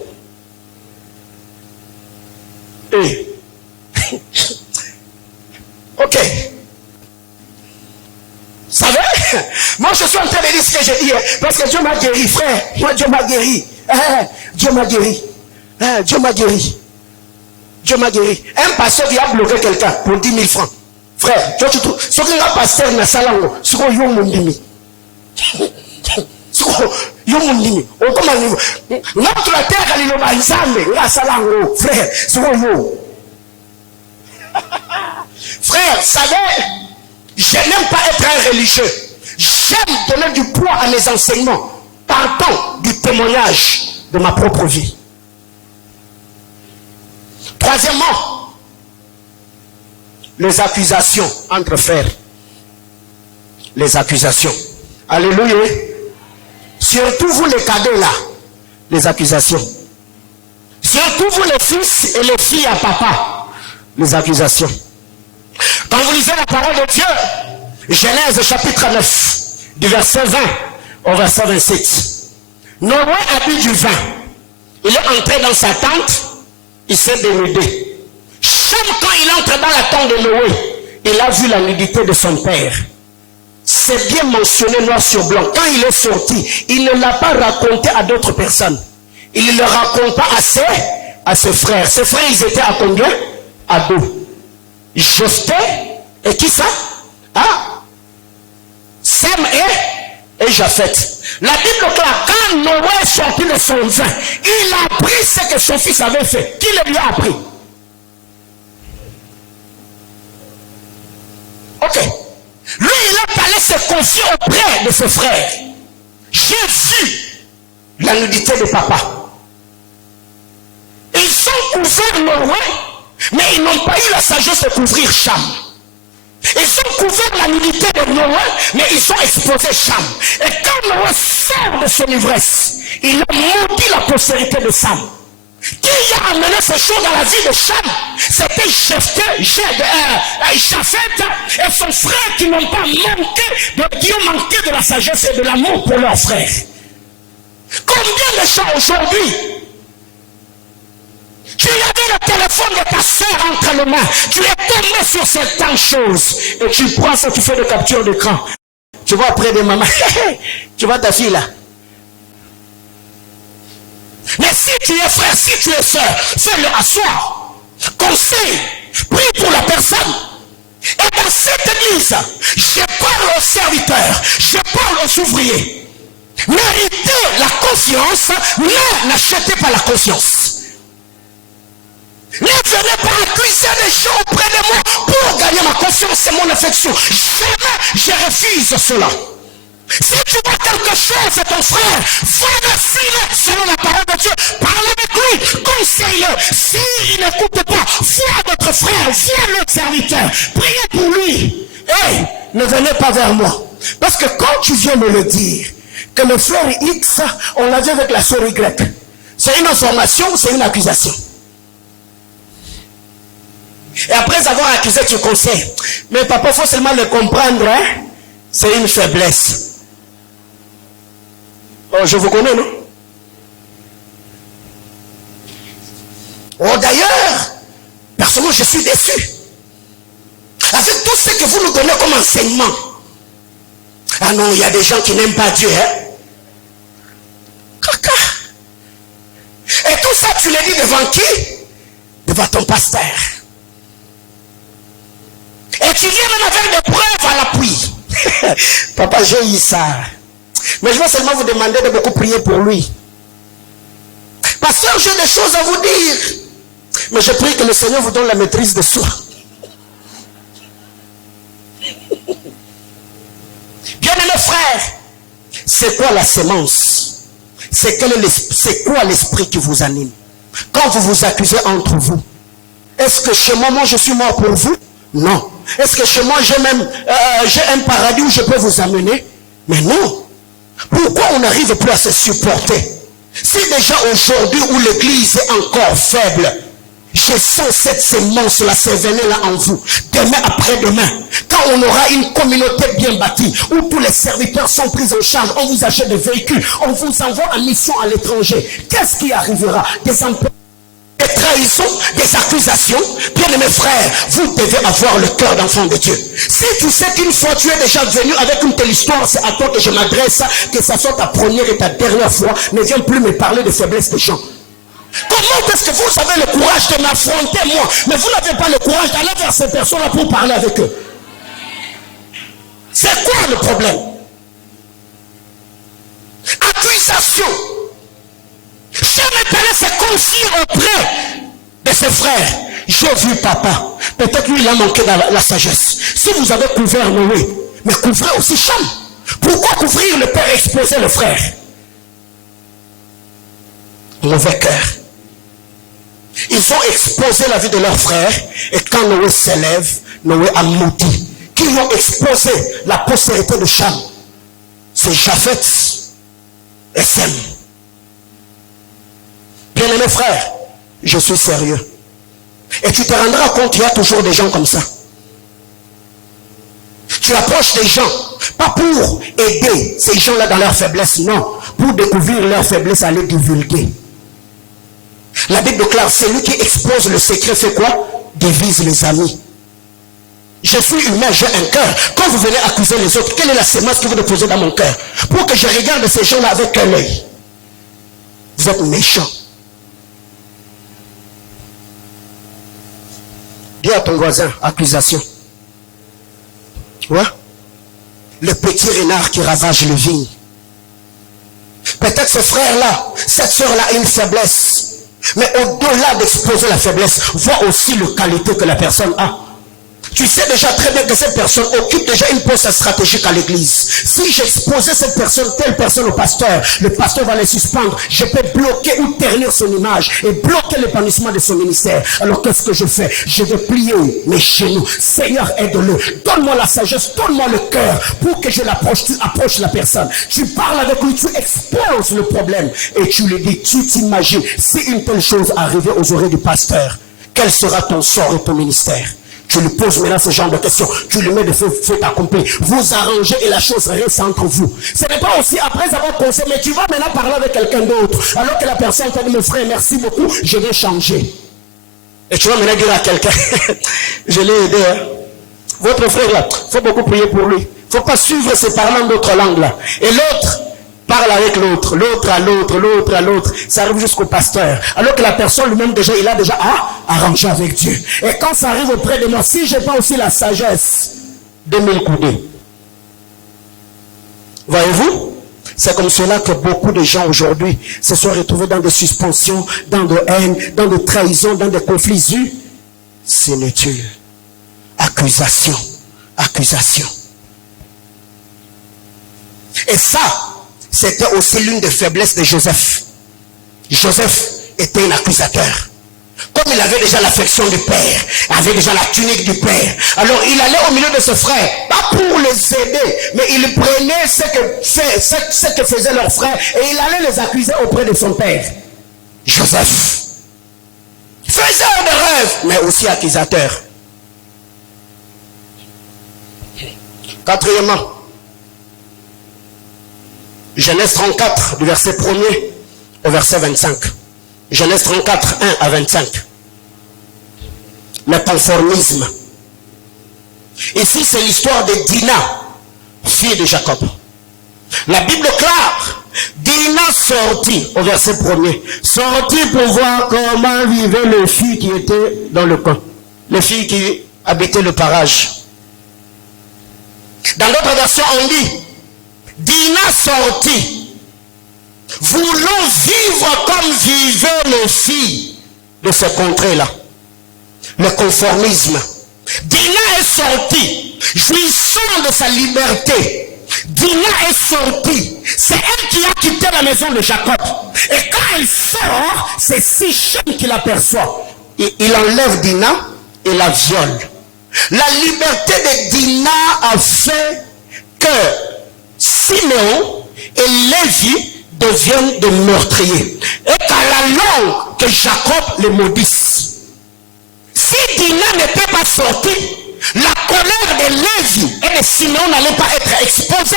Et ok. Vous savez, moi je suis en train de dire ce que je dis, parce que Dieu m'a guéri, frère. Moi Dieu m'a guéri. Dieu m'a guéri. Dieu m'a guéri. Dieu m'a guéri. Un pasteur qui a bloqué quelqu'un pour 10 000 francs. Frère, tu trouves, ce qui est un pasteur dans la salle, c'est quoi yon mon dimi? C'est quoi yon mon dimi? Notre terre, elle est au Nzambe, la salle, frère, c'est quoi yon? Frère, vous savez, je n'aime pas être un religieux. J'aime donner du poids à mes enseignements. Partant du témoignage de ma propre vie. Troisièmement, les accusations entre frères. Les accusations. Alléluia. Surtout vous les cadets là. Les accusations. Surtout vous les fils et les filles à papa. Les accusations. Quand vous lisez la parole de Dieu, Genèse chapitre 9, du verset 20 au verset 27. Noé a bu du vin. Il est entré dans sa tente, il s'est dénudé. Chaque quand il entre dans la tente de Noé, il a vu la nudité de son père. C'est bien mentionné noir sur blanc. Quand il est sorti, il ne l'a pas raconté à d'autres personnes. Il le raconta à ses frères. Ses frères, ils étaient à combien? À 2. Jephthé et qui ça? Sem et Japheth. La Bible claire, quand Noé est sorti de son vin, il a appris ce que son fils avait fait. Qui le lui a appris? Ok. Lui, il est allé se confier auprès de ses frères. J'ai vu la nudité de papa. Ils ont couvert Noé, mais ils n'ont pas eu la sagesse de couvrir Cham. Ils ont couvert la nudité de Noé, mais ils ont exposé Cham. Et quand Noé sort de son ivresse, il a maudit la postérité de Cham. Qui a amené ces choses dans la vie de Cham? C'était Japheth et son frère qui n'ont pas qui ont manqué de la sagesse et de l'amour pour leurs frères. Combien de gens aujourd'hui, tu avais le téléphone de ta soeur entre les mains, tu es tombé sur certaines choses et tu prends ça, tu fais de capture d'écran. Tu vois après des mamans, tu vois ta fille là. Mais si tu es frère, si tu es soeur, fais-le asseoir. Conseil, prie pour la personne. Et dans cette église, je parle aux serviteurs, je parle aux ouvriers. Méritez la confiance, mais n'achetez pas la confiance. Ne venez pas accuser les gens auprès de moi pour gagner ma confiance et mon affection. Jamais je refuse cela. Si tu vois quelque chose à ton frère, va le filer selon la parole de Dieu. Parle avec lui, conseille-le. S'il n'écoute pas, vois votre frère, vois le serviteur. Priez pour lui. Hey, ne venez pas vers moi. Parce que quand tu viens me le dire, que le frère X, on l'a vu avec la sœur Y, c'est une information ou c'est une accusation? Et après avoir accusé, tu conseilles. Mais papa, il faut seulement le comprendre, hein? C'est une faiblesse. Oh, je vous connais, non? Oh, d'ailleurs, personnellement, je suis déçu. Avec tout ce que vous nous donnez comme enseignement. Ah non, il y a des gens qui n'aiment pas Dieu, hein? Caca. Et tout ça, tu l'as dit devant qui? Devant ton pasteur. Et tu viens même avec des preuves à l'appui. Papa, j'ai eu ça. Mais je vais seulement vous demander de beaucoup prier pour lui. Pasteur, j'ai des choses à vous dire. Mais je prie que le Seigneur vous donne la maîtrise de soi. Bien-aimés frères, c'est quoi la sémence? C'est quoi l'esprit qui vous anime? Quand vous vous accusez entre vous, est-ce que chez moi, je suis mort pour vous? Non. Est-ce que chez moi, j'ai un paradis où je peux vous amener? Mais non. Pourquoi on n'arrive plus à se supporter? Si déjà aujourd'hui où l'église est encore faible, je sens cette sémence-là, ces venez-là en vous. Demain après-demain, quand on aura une communauté bien bâtie, où tous les serviteurs sont pris en charge, on vous achète des véhicules, on vous envoie en mission à l'étranger. Qu'est-ce qui arrivera? Des emplois, des trahisons, des accusations. Bien mes frères, vous devez avoir le cœur d'enfant de Dieu. Si tu sais qu'une fois tu es déjà venu avec une telle histoire, c'est à toi que je m'adresse, que ça soit ta première et ta dernière fois. Ne viens plus me parler de faiblesse des gens. Comment est-ce que vous avez le courage de m'affronter moi, mais vous n'avez pas le courage d'aller vers ces personnes-là pour parler avec eux? C'est quoi le problème? Accusation. Jamais Pélé s'est confié auprès de ses frères. J'ai vu papa. Peut-être lui il a manqué dans la sagesse. Si vous avez couvert Noé, mais couvrez aussi Cham. Pourquoi couvrir le père et exposer le frère? Mauvais cœur. Ils ont exposé la vie de leur frère. Et quand Noé s'élève, Noé a maudit. Qui ont exposé la postérité de Cham? C'est Japheth et Sem. Bien-aimés frères, je suis sérieux. Et tu te rendras compte qu'il y a toujours des gens comme ça. Tu approches des gens, pas pour aider ces gens-là dans leur faiblesse, non. Pour découvrir leur faiblesse, aller divulguer. La Bible déclare, celui qui expose le secret fait quoi? Divise les amis. Je suis humain, j'ai un cœur. Quand vous venez accuser les autres, quelle est la sémence que vous déposez dans mon cœur? Pour que je regarde ces gens-là avec un œil. Vous êtes méchants. Dis à ton voisin, accusation. Ouais? Le petit renard qui ravage le vigne. Peut-être ce frère-là, cette soeur-là a une faiblesse. Mais au-delà d'exposer la faiblesse, vois aussi la qualité que la personne a. tu sais déjà très bien que cette personne occupe déjà une poste stratégique à l'église. Si j'exposais cette personne, telle personne au pasteur, le pasteur va les suspendre. Je peux bloquer ou ternir son image et bloquer l'épanouissement de son ministère. Alors qu'est-ce que je fais? Je vais plier mes genoux. Seigneur, aide-le. Donne-moi la sagesse, donne-moi le cœur pour que je l'approche. Tu approches la personne. Tu parles avec lui, tu exposes le problème et tu lui dis, tu t'imagines, si une telle chose arrivait aux oreilles du pasteur, quel sera ton sort et ton ministère? Tu lui poses maintenant ce genre de questions. Tu lui mets de fait accompli. Vous arrangez et la chose reste entre vous. Ce n'est pas aussi après avoir conseillé, mais tu vas maintenant parler avec quelqu'un d'autre. Alors que la personne t'a dit, mon frère, merci beaucoup, je vais changer. Et tu vas maintenant dire à quelqu'un, je l'ai aidé. Hein. Votre frère là, il faut beaucoup prier pour lui. Il ne faut pas suivre ces parlants d'autres langues là. Et l'autre parle avec l'autre, l'autre à l'autre, l'autre à l'autre. Ça arrive jusqu'au pasteur. Alors que la personne lui-même déjà, il a déjà arrangé avec Dieu. Et quand ça arrive auprès de moi, si je n'ai pas aussi la sagesse, 2000 coudées. Voyez-vous? C'est comme cela que beaucoup de gens aujourd'hui se sont retrouvés dans des suspensions, dans de haine, dans des trahisons, dans des conflits. Sénéture. Accusation. Accusation. Et ça, c'était aussi l'une des faiblesses de Joseph. Joseph était un accusateur. Comme il avait déjà l'affection du père, avait déjà la tunique du père, alors il allait au milieu de ses frères, pas pour les aider, mais il prenait ce que faisaient leurs frères et il allait les accuser auprès de son père. Joseph, faiseur de rêves, mais aussi accusateur. Quatrièmement, Genèse 34, du verset 1er au verset 25. Genèse 34, 1 à 25. Le conformisme. Ici, c'est l'histoire de Dina, fille de Jacob. La Bible clare, Dina sortit, au verset 1er, sortit pour voir comment vivaient les filles qui étaient dans le camp. Les filles qui habitaient le parage. Dans d'autres versions, on dit, Dina sortit, voulant vivre comme vivaient les filles de ce contrée-là. Le conformisme. Dina est sortie, jouissant de sa liberté. Dina est sortie. C'est elle qui a quitté la maison de Jacob. Et quand elle sort, c'est Sichem qui l'aperçoit. Il enlève Dina et la viole. La liberté de Dina a fait que Siméon et Lévi deviennent des meurtriers. Et qu'à la longue, que Jacob les maudisse. Si Dina n'était pas sortie, la colère de Lévi et de Siméon n'allait pas être exposée.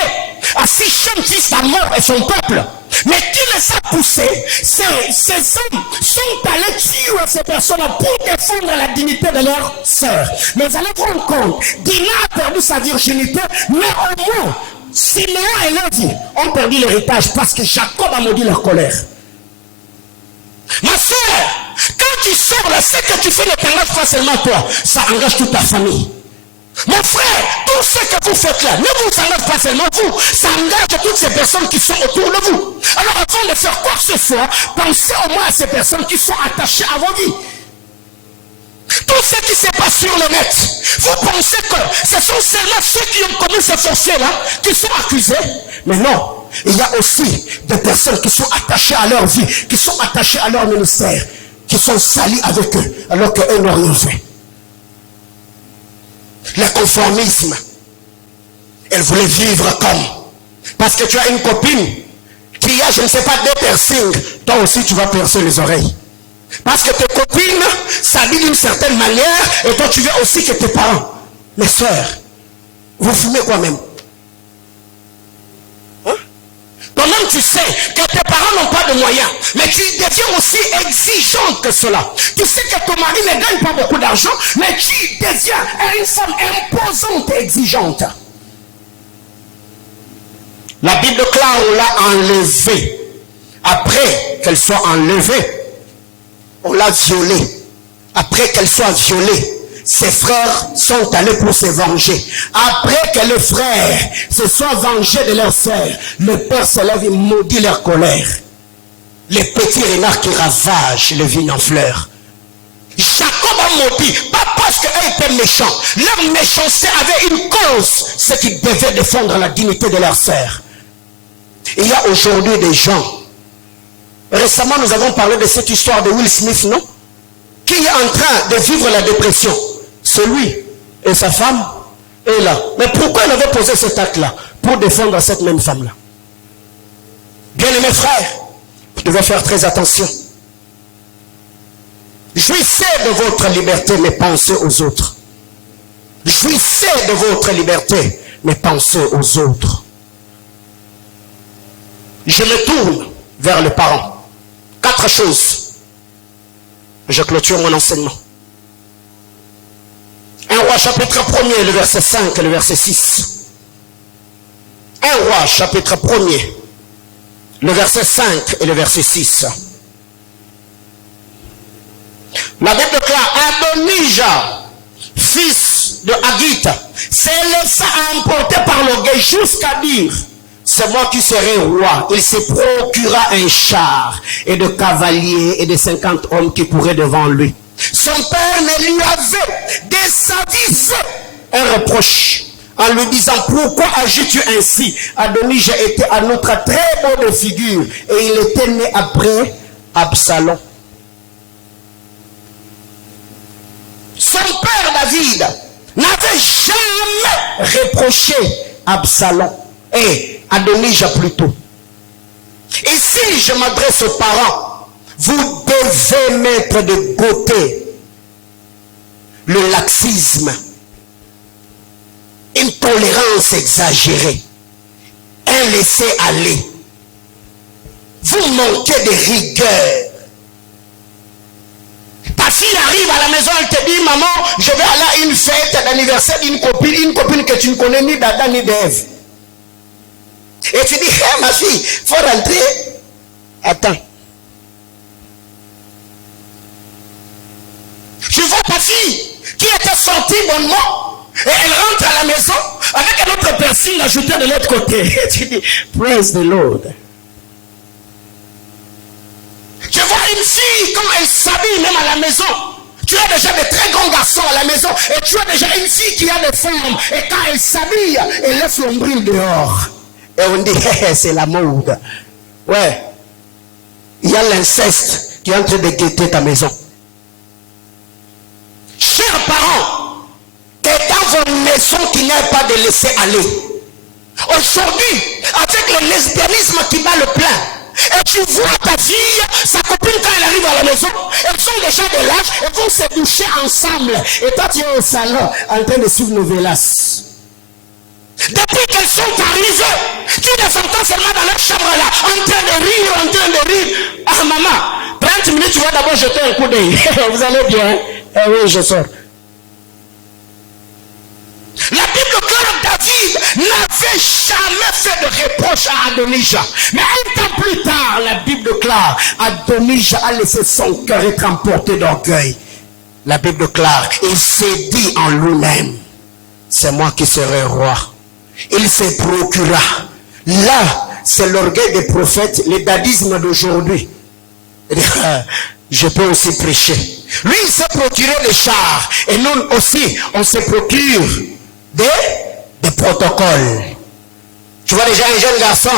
À Sichem, fils sa mort et son peuple. Mais qui les a poussés? Ces hommes sont allés tuer ces personnes pour défendre la dignité de leur sœur. Mais allez prendre compte, Dina a perdu sa virginité, mais au moins, Siméon et Lévi ont perdu l'héritage parce que Jacob a maudit leur colère. Ma soeur, quand tu sors là, ce que tu fais ne t'engage pas seulement toi, ça engage toute ta famille. Mon frère, tout ce que vous faites là, ne vous engage pas seulement vous, ça engage toutes ces personnes qui sont autour de vous. Alors avant de faire quoi que ce soit, pensez au moins à ces personnes qui sont attachées à vos vies. Tout ce qui se passe sur le net, vous pensez que ce sont seulement ceux qui ont commis ces forfaits-là qui sont accusés? Mais non, il y a aussi des personnes qui sont attachées à leur vie, qui sont attachées à leur ministère, qui sont salies avec eux, alors qu'eux n'ont rien fait. Le conformisme. Elle voulait vivre comme. Parce que tu as une copine qui a, je ne sais pas, des piercings. Toi aussi, tu vas percer les oreilles. Parce que tes copines s'habillent d'une certaine manière et toi, tu veux aussi que tes parents. Mes soeurs, vous fumez quoi même? Hein? Toi-même, tu sais que tes parents n'ont pas de moyens, mais tu deviens aussi exigeante que cela. Tu sais que ton mari ne gagne pas beaucoup d'argent, mais tu deviens une femme imposante et exigeante. La Bible clare, on l'a enlevée. Après qu'elle soit enlevée, on l'a violée. Après qu'elle soit violée, ses frères sont allés pour se venger. Après que les frères se soient vengés de leur sœur, le père se lève et maudit leur colère. Les petits renards qui ravagent les vignes en fleurs. Jacob a maudit, pas parce qu'elle étaient méchants. Leur méchanceté avait une cause, c'est qu'ils devaient défendre la dignité de leur sœur. Il y a aujourd'hui des gens. Récemment, nous avons parlé de cette histoire de Will Smith, non? Qui est en train de vivre la dépression. C'est lui et sa femme est là. Mais pourquoi il avait posé cet acte-là? Pour défendre cette même femme-là. Bien-aimés frères, vous devez faire très attention. Jouissez de votre liberté, mais pensez aux autres. Jouissez de votre liberté, mais pensez aux autres. Je me tourne vers les parents. 4 choses. Je clôture mon enseignement. 1 Roi chapitre 1er, le verset 5 et le verset 6. 1 Roi chapitre 1er, le verset 5 et le verset 6. La Bible déclare: Adonija, fils de Haggith, s'est laissé emporter par l'orgueil jusqu'à dire: c'est moi qui serai roi. Il se procura un char et de cavaliers et de 50 hommes qui couraient devant lui. Son père ne lui avait désavisé un reproche en lui disant: pourquoi agis-tu ainsi? Adonija était un autre très beau de figure et il était né après Absalom. Son père David n'avait jamais reproché Absalom et Adonija plutôt. Et si je m'adresse aux parents, vous devez mettre de côté le laxisme, une tolérance exagérée, un laisser-aller. Vous manquez de rigueur. Ta fille arrive à la maison, elle te dit: maman, je vais aller à une fête d'anniversaire d'une copine que tu ne connais ni d'Adam ni d'Ève. Et tu dis: hey, ma fille, il faut rentrer. Attends. Tu vois ta fille qui était sortie bonnement et elle rentre à la maison avec un autre piercing ajouté de l'autre côté. Et tu dis: praise the Lord. Tu vois une fille, quand elle s'habille même à la maison, tu as déjà de très grands garçons à la maison et tu as déjà une fille qui a des formes et quand elle s'habille, elle laisse l'ombril dehors. Et on dit: hey, c'est la mode. Ouais. Il y a l'inceste qui est en train de guetter ta maison. Chers parents, que dans vos maisons qu'il n'y ait pas de laisser aller. Aujourd'hui, avec le lesbianisme qui bat le plein, et tu vois ta fille, sa copine, quand elle arrive à la maison, elles sont déjà de l'âge, elles vont se doucher ensemble. Et toi, tu es au salon en train de suivre Novelas. Depuis qu'elles sont arrivées, tu les entends seulement dans leur chambre là, en train de rire. Ah maman, 30 minutes, tu vas d'abord jeter un coup d'œil. Vous allez bien? Eh oui, je sors. La Bible claire, David n'avait jamais fait de reproche à Adonija. Mais un temps plus tard, la Bible claire, Adonija a laissé son cœur être emporté d'orgueil. La Bible claire, il s'est dit en lui-même: c'est moi qui serai roi. Il se procura. Là, c'est l'orgueil des prophètes, le dadisme d'aujourd'hui. Je peux aussi prêcher. Lui, il s'est procuré des chars. Et nous aussi, on se procure des protocoles. Tu vois déjà un jeune garçon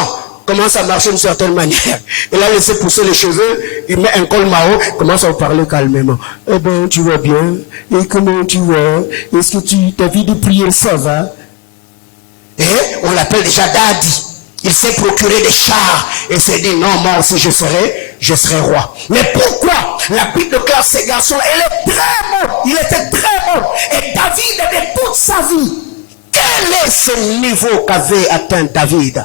commence à marcher d'une certaine manière. Il a laissé pousser les cheveux, il met un col Mao, commence à parler calmement. Eh ben, tu vas bien? Et comment tu vas? Est-ce que tu t'as vu de prier, ça va? Et on l'appelle déjà Daddy. Il s'est procuré des chars et s'est dit: non, moi aussi je serai roi. Mais pourquoi? La Bible déclare ces garçons, il était très bon. Et David, de toute sa vie, quel est ce niveau qu'avait atteint David?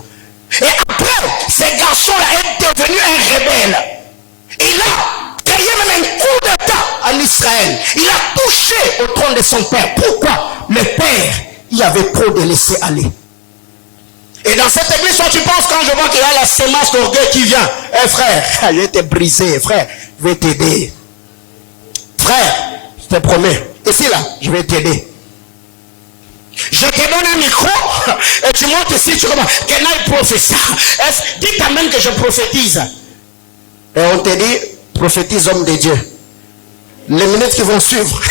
Et après, ces garçons-là est devenu un rebelle. Il a créé même un coup d'état en Israël. Il a touché au trône de son père. Pourquoi? Le père, il avait trop de laisser aller. Et dans cette église, toi, tu penses, quand je vois qu'il y a la sémence d'orgueil qui vient, eh frère, je vais te briser, frère, je vais t'aider. Frère, je te promets, ici là, je vais t'aider. Je te donne un micro et tu montes ici, tu commences. Qu'elle aille prophétie. Dis quand même que je prophétise. Et on te dit: prophétise, homme de Dieu. Les minutes qui vont suivre,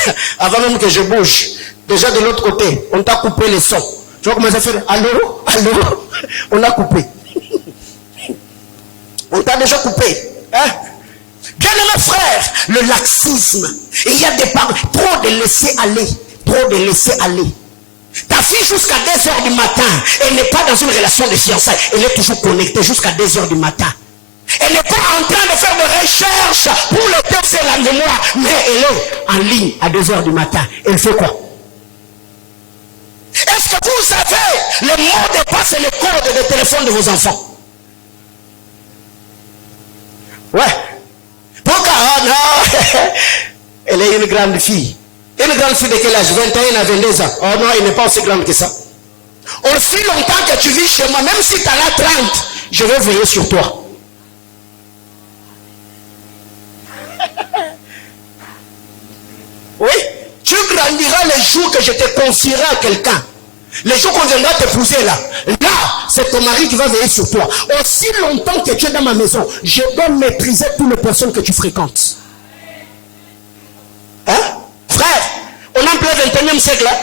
avant même que je bouge, Déjà de l'autre côté, on t'a coupé les sons. Tu vas commencer à faire allô, allô. On a coupé. On t'a déjà coupé. Hein? Bien-aimés frères, le laxisme. Il y a des parents, trop de laisser aller. Trop de laisser aller. Ta fille jusqu'à 2h du matin, elle n'est pas dans une relation de fiançailles. Elle est toujours connectée jusqu'à 2h du matin. Elle n'est pas en train de faire des recherches pour le texte et la mémoire, mais elle est en ligne à 2h du matin. Elle fait quoi? Est-ce que vous avez le mot de passe et le code de téléphone de vos enfants? Ouais. Pourquoi? Oh non. Elle est une grande fille. Une grande fille de quel âge? 21 à 22 ans. Oh non, elle n'est pas aussi grande que ça. Aussi longtemps que tu vis chez moi, même si tu as là 30, je vais veiller sur toi. Oui, tu grandiras les jours que je te confierai à quelqu'un. Les jours qu'on viendra t'épouser là. Là, c'est ton mari qui va veiller sur toi. Aussi longtemps que tu es dans ma maison, je dois maîtriser toutes les personnes que tu fréquentes. Hein? Frère, on est en plein 21e siècle là.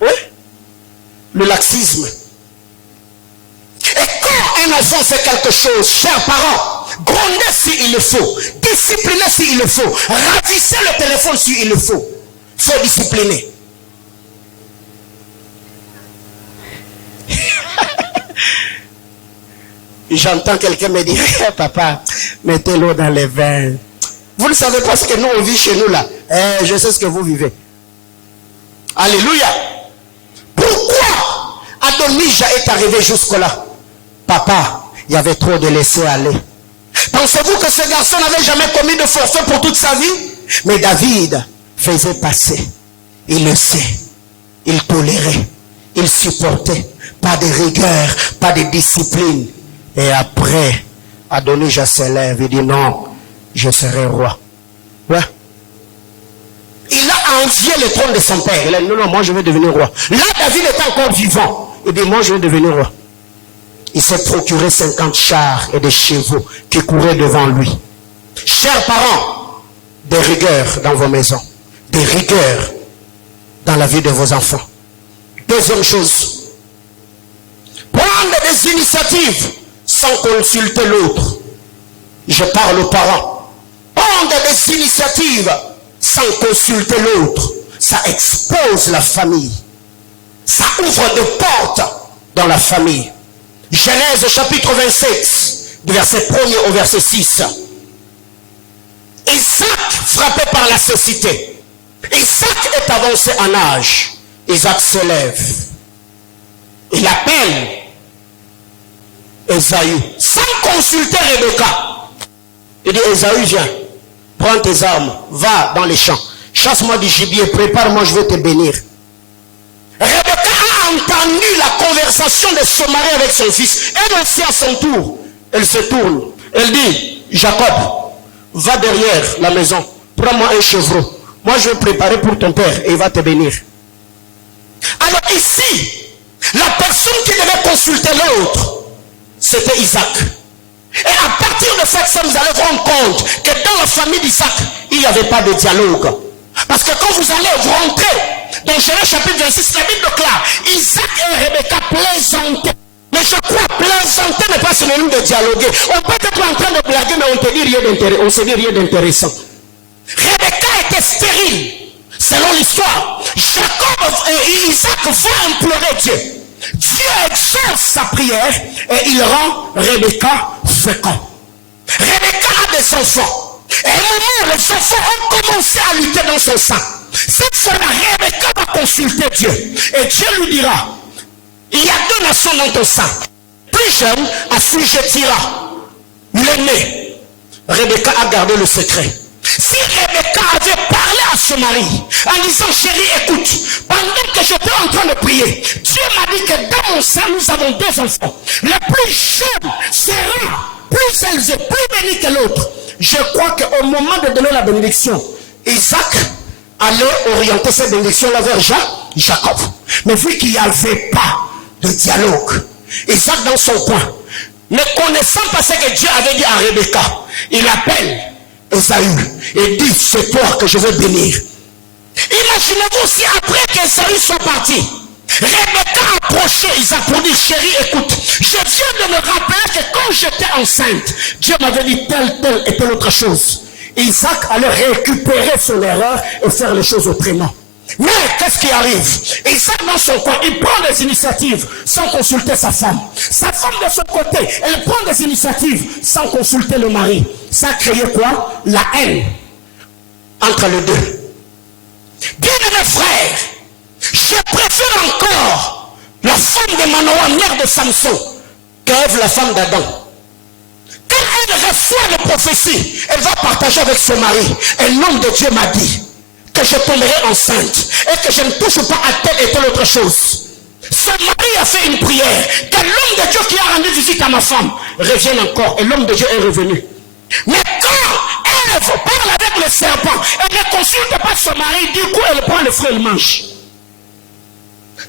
Oui. Le laxisme. Et quand un enfant fait quelque chose, chers parents, grondez s'il le faut, disciplinez s'il le faut, ravissez le téléphone s'il le faut. Il faut discipliner. J'entends quelqu'un me dire, hey, papa, mettez l'eau dans les vins. Vous ne savez pas ce que nous on vit chez nous là. Je sais ce que vous vivez. Alléluia. Pourquoi Adonijah est arrivé jusque-là? Papa, il y avait trop de laisser aller. Pensez-vous que ce garçon n'avait jamais commis de forfait pour toute sa vie? Mais David faisait passer. Il le sait. Il tolérait. Il supportait. Pas de rigueur, pas de discipline. Et après, Adonijah se lève et dit non, je serai roi. Ouais. Il a envié le trône de son père. Il a dit non, moi je vais devenir roi. Là, David était encore vivant. Il dit moi je vais devenir roi. Il s'est procuré 50 chars et des chevaux qui couraient devant lui. Chers parents, des rigueurs dans vos maisons. Des rigueurs dans la vie de vos enfants. Deuxième chose. Prendre des initiatives sans consulter l'autre. Je parle aux parents. Prendre des initiatives sans consulter l'autre. Ça expose la famille. Ça ouvre des portes dans la famille. Genèse chapitre 27, du verset 1er au verset 6. Isaac frappé par la cécité. Isaac est avancé en âge. Isaac se lève. Il appelle Esaü sans consulter Rebecca. Il dit Esaü, viens, prends tes armes, va dans les champs, chasse-moi du gibier, prépare-moi, je vais te bénir. Rebecca a entendu la conversation de son mari avec son fils. Elle aussi à son tour, elle se tourne. Elle dit, Jacob, va derrière la maison, prends-moi un chevreau. Moi je vais préparer pour ton père et il va te bénir. Alors ici, la personne qui devait consulter l'autre, c'était Isaac. Et à partir de ça, vous allez vous rendre compte que dans la famille d'Isaac, il n'y avait pas de dialogue. Parce que quand vous allez vous rentrer dans Genèse chapitre 26, la Bible déclare, Isaac et Rebecca plaisantaient. Mais je crois plaisanter n'est pas synonyme de dialoguer. On peut être en train de blaguer, mais on ne te dit rien d'intéressant. On se dit rien d'intéressant. Rebecca était stérile, selon l'histoire. Jacob et Isaac vont implorer Dieu. Dieu exauce sa prière et il rend Rebecca fécond. Rebecca a des enfants. Et à un moment, les enfants ont commencé à lutter dans son sang. Cette fois-là, Rebecca va consulter Dieu. Et Dieu lui dira, il y a deux nations dans ton sang. Plus jeune assujettira l'aîné. Rebecca a gardé le secret. Si Rebecca avait parlé à son mari en disant, chérie, écoute, pendant que j'étais en train de prier, Dieu m'a dit que dans mon sang, nous avons deux enfants. Le plus jeune sera plus élevé, plus béni que l'autre. Je crois qu'au moment de donner la bénédiction, Isaac allait orienter cette bénédiction-là vers Jacob. Mais vu qu'il n'y avait pas de dialogue, Isaac dans son coin, ne connaissant pas ce que Dieu avait dit à Rebecca, il appelle Esaü et dit, c'est toi que je veux bénir. Imaginez-vous si après qu'Ésaü soit parti, Rebecca a approché Isaac pour dire, chérie, écoute, je viens de me rappeler que quand j'étais enceinte, Dieu m'avait dit telle et telle autre chose. Et Isaac allait récupérer son erreur et faire les choses autrement. Mais qu'est-ce qui arrive? Isaac dans son coin, il prend des initiatives sans consulter sa femme. Sa femme de son côté, elle prend des initiatives sans consulter le mari. Ça a créé quoi? La haine entre les deux. Bien-aimés frères, je préfère encore la femme de Manoah, mère de Samson, qu'Ève, la femme d'Adam. Quand elle reçoit les prophéties, elle va partager avec son mari. Et l'homme de Dieu m'a dit que je tomberai enceinte et que je ne touche pas à telle et telle autre chose. Son mari a fait une prière que l'homme de Dieu qui a rendu visite à ma femme revienne encore. Et l'homme de Dieu est revenu. Mais quand Ève parle avec le serpent, elle ne consulte pas son mari, du coup elle prend le fruit et elle mange.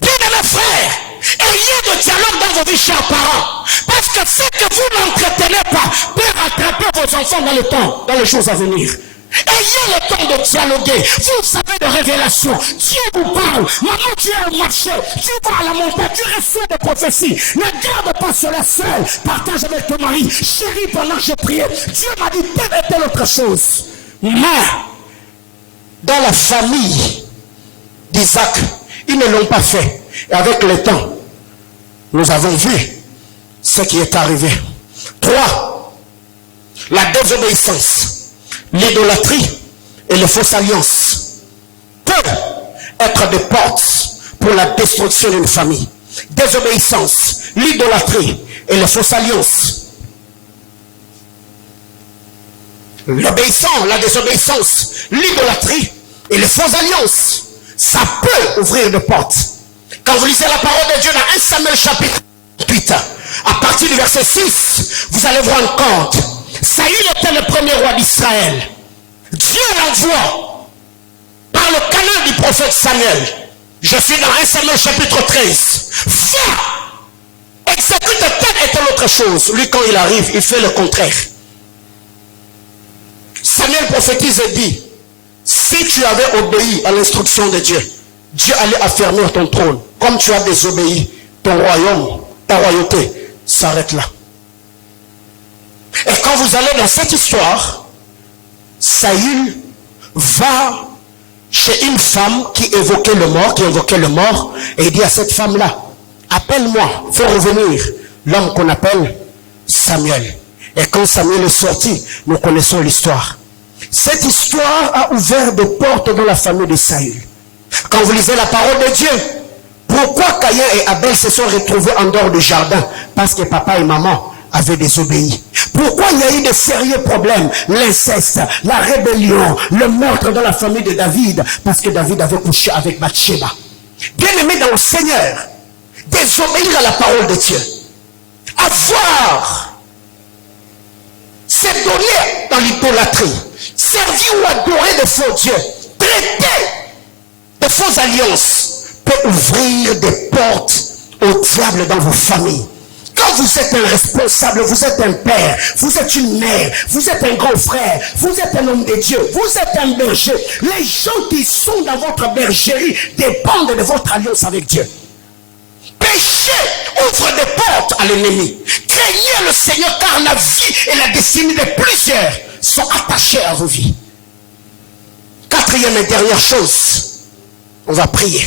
Bien-aimés frères, ayez de dialogue dans vos vies, chers parents. Parce que ce que vous n'entretenez pas peut rattraper vos enfants dans le temps, dans les jours à venir. Ayez le temps de dialoguer. Vous avez des révélations. Dieu vous parle. Maman, tu es au marché. Tu vas à la montagne. Tu reçois des prophéties. Ne garde pas cela seul. Partage avec ton mari. Chérie, pendant que je priais, Dieu m'a dit telle et telle autre chose. Mais dans la famille d'Isaac, ils ne l'ont pas fait. Et avec le temps, nous avons vu ce qui est arrivé. 3. La désobéissance, l'idolâtrie et les fausses alliances peuvent être des portes pour la destruction d'une famille. Désobéissance, l'idolâtrie et les fausses alliances. L'obéissance, la désobéissance, l'idolâtrie et les fausses alliances, ça peut ouvrir des portes. Quand vous lisez la parole de Dieu dans 1 Samuel chapitre 8, à partir du verset 6, vous allez vous rendre compte. Saül était le premier roi d'Israël. Dieu l'envoie par le canal du prophète Samuel. Je suis dans 1 Samuel chapitre 13. Va, exécute telle et telle autre chose. Lui, quand il arrive, il fait le contraire. Samuel prophétise et dit, si tu avais obéi à l'instruction de Dieu, Dieu allait affermir ton trône. Comme tu as désobéi, ton royaume, ta royauté s'arrête là. Et quand vous allez dans cette histoire, Saül va chez une femme qui évoquait le mort, et il dit à cette femme-là, appelle-moi, fais revenir l'homme qu'on appelle Samuel. Et quand Samuel est sorti, nous connaissons l'histoire. Cette histoire a ouvert des portes dans la famille de Saül. Quand vous lisez la parole de Dieu, pourquoi Caïn et Abel se sont retrouvés en dehors du jardin? Parce que papa et maman avaient désobéi. Pourquoi il y a eu de sérieux problèmes? L'inceste, la rébellion, le meurtre dans la famille de David. Parce que David avait couché avec Bathsheba. Bien-aimé dans le Seigneur, désobéir à la parole de Dieu, avoir, se donner dans l'idolâtrie, servir ou adorer de faux dieux, traiter de fausses alliances, peut ouvrir des portes au diable dans vos familles. Quand vous êtes un responsable, vous êtes un père, vous êtes une mère, vous êtes un grand frère, vous êtes un homme de Dieu, vous êtes un berger. Les gens qui sont dans votre bergerie dépendent de votre alliance avec Dieu. Péché ouvre des portes à l'ennemi. Craignez le Seigneur, car la vie et la destinée de plusieurs sont attachées à vos vies. 4e et dernière chose, on va prier.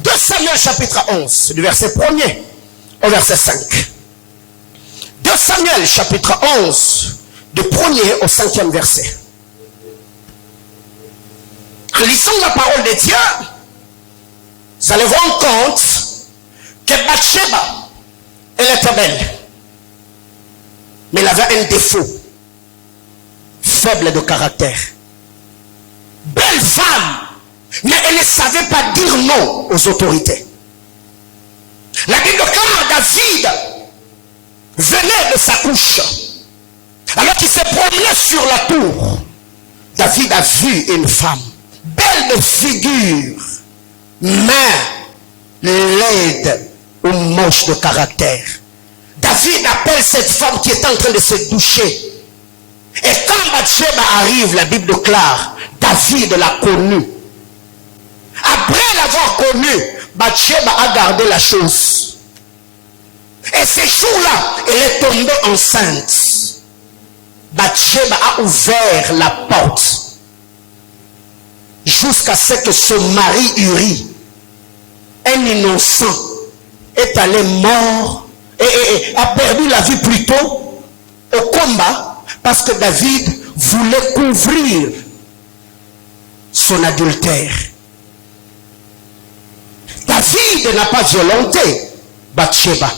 De Samuel chapitre 11, du verset 1er au verset 5. De Samuel chapitre 11, du 1er au 5e verset. En lisant la parole de Dieu, vous allez vous rendre compte que Bathsheba, elle était belle. Mais elle avait un défaut. Faible de caractère. Belle femme. Mais elle ne savait pas dire non aux autorités. La Bible déclare David venait de sa couche. Alors qu'il s'est promené sur la tour, David a vu une femme. Belle de figure, mais laide ou moche de caractère. David appelle cette femme qui est en train de se doucher. Et quand Bathsheba arrive, la Bible déclare, David l'a connu. Après l'avoir connu, Bathsheba a gardé la chose. Et ce jour-là, elle est tombée enceinte. Bathsheba a ouvert la porte jusqu'à ce que son mari Uri, un innocent, est allé mort et a perdu la vie plus tôt au combat parce que David voulait couvrir son adultère. David n'a pas violenté Bathsheba.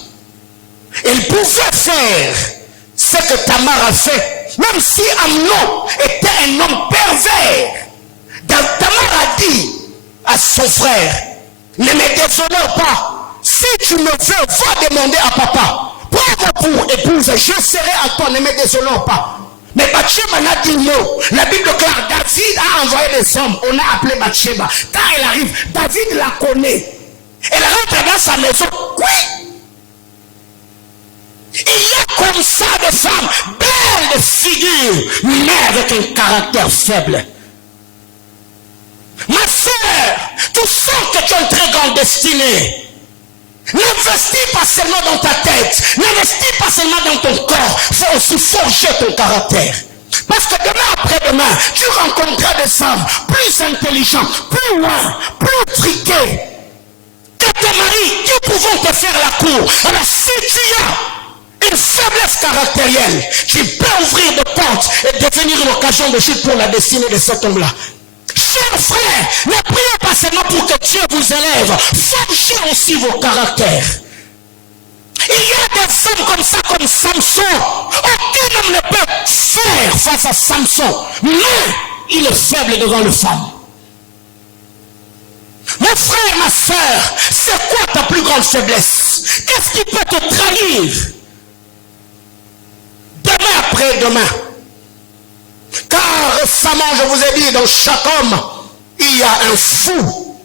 Il pouvait faire ce que Tamar a fait, même si Amnon était un homme pervers. Tamar a dit à son frère, ne me déshonore pas. Si tu me veux, va demander à papa. Prends-moi pour épouse, je serai à toi, ne me déshonore pas. Mais Bathsheba n'a dit non. La Bible déclare, David a envoyé des hommes. On a appelé Bathsheba. Quand elle arrive, David la connaît. Elle rentre dans sa maison. Oui. Il y a comme ça des femmes belles de figure, mais avec un caractère faible. Ma sœur, tu sens que tu as une très grande destinée. N'investis pas seulement dans ta tête, n'investis pas seulement dans ton corps, il faut aussi forger ton caractère. Parce que demain après-demain, tu rencontreras des femmes plus intelligentes, plus loin, plus triquées que tes maris qui pourront te faire la cour. Alors si tu as une faiblesse caractérielle, tu peux ouvrir des portes et devenir une occasion de chute pour la destinée de cet homme-là. Chers frères, ne priez pas seulement pour que Dieu vous élève, forgez aussi vos caractères. Il y a des femmes comme ça, comme Samson. Aucun homme ne peut faire face à Samson, mais il est faible devant les femmes. Mon frère, ma soeur, c'est quoi ta plus grande faiblesse? Qu'est-ce qui peut te trahir? Demain après demain. Car récemment, je vous ai dit, dans chaque homme, il y a un fou,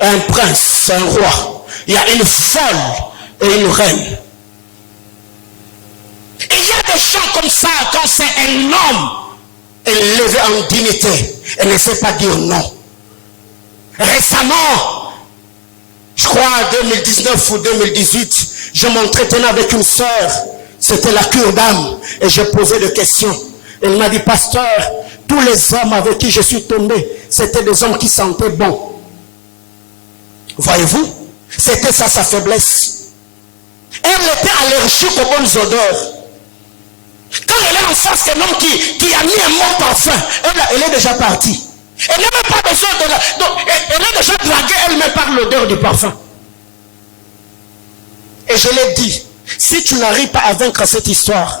un prince, un roi. Il y a une folle et une reine. Et il y a des gens comme ça, quand c'est un homme élevé en dignité, elle ne sait pas dire non. Récemment, je crois en 2019 ou 2018, je m'entretenais avec une sœur, c'était la cure d'âme, et je posais des questions. Elle m'a dit, pasteur, tous les hommes avec qui je suis tombé, c'était des hommes qui sentaient bon. Voyez-vous, c'était ça sa faiblesse. Elle était allergique aux bonnes odeurs. Quand elle est en face d'un homme qui a mis un bon parfum, elle est déjà partie. Elle n'a même pas besoin de la... Donc, elle est déjà draguée elle-même par l'odeur du parfum. Et je l'ai dit, si tu n'arrives pas à vaincre cette histoire,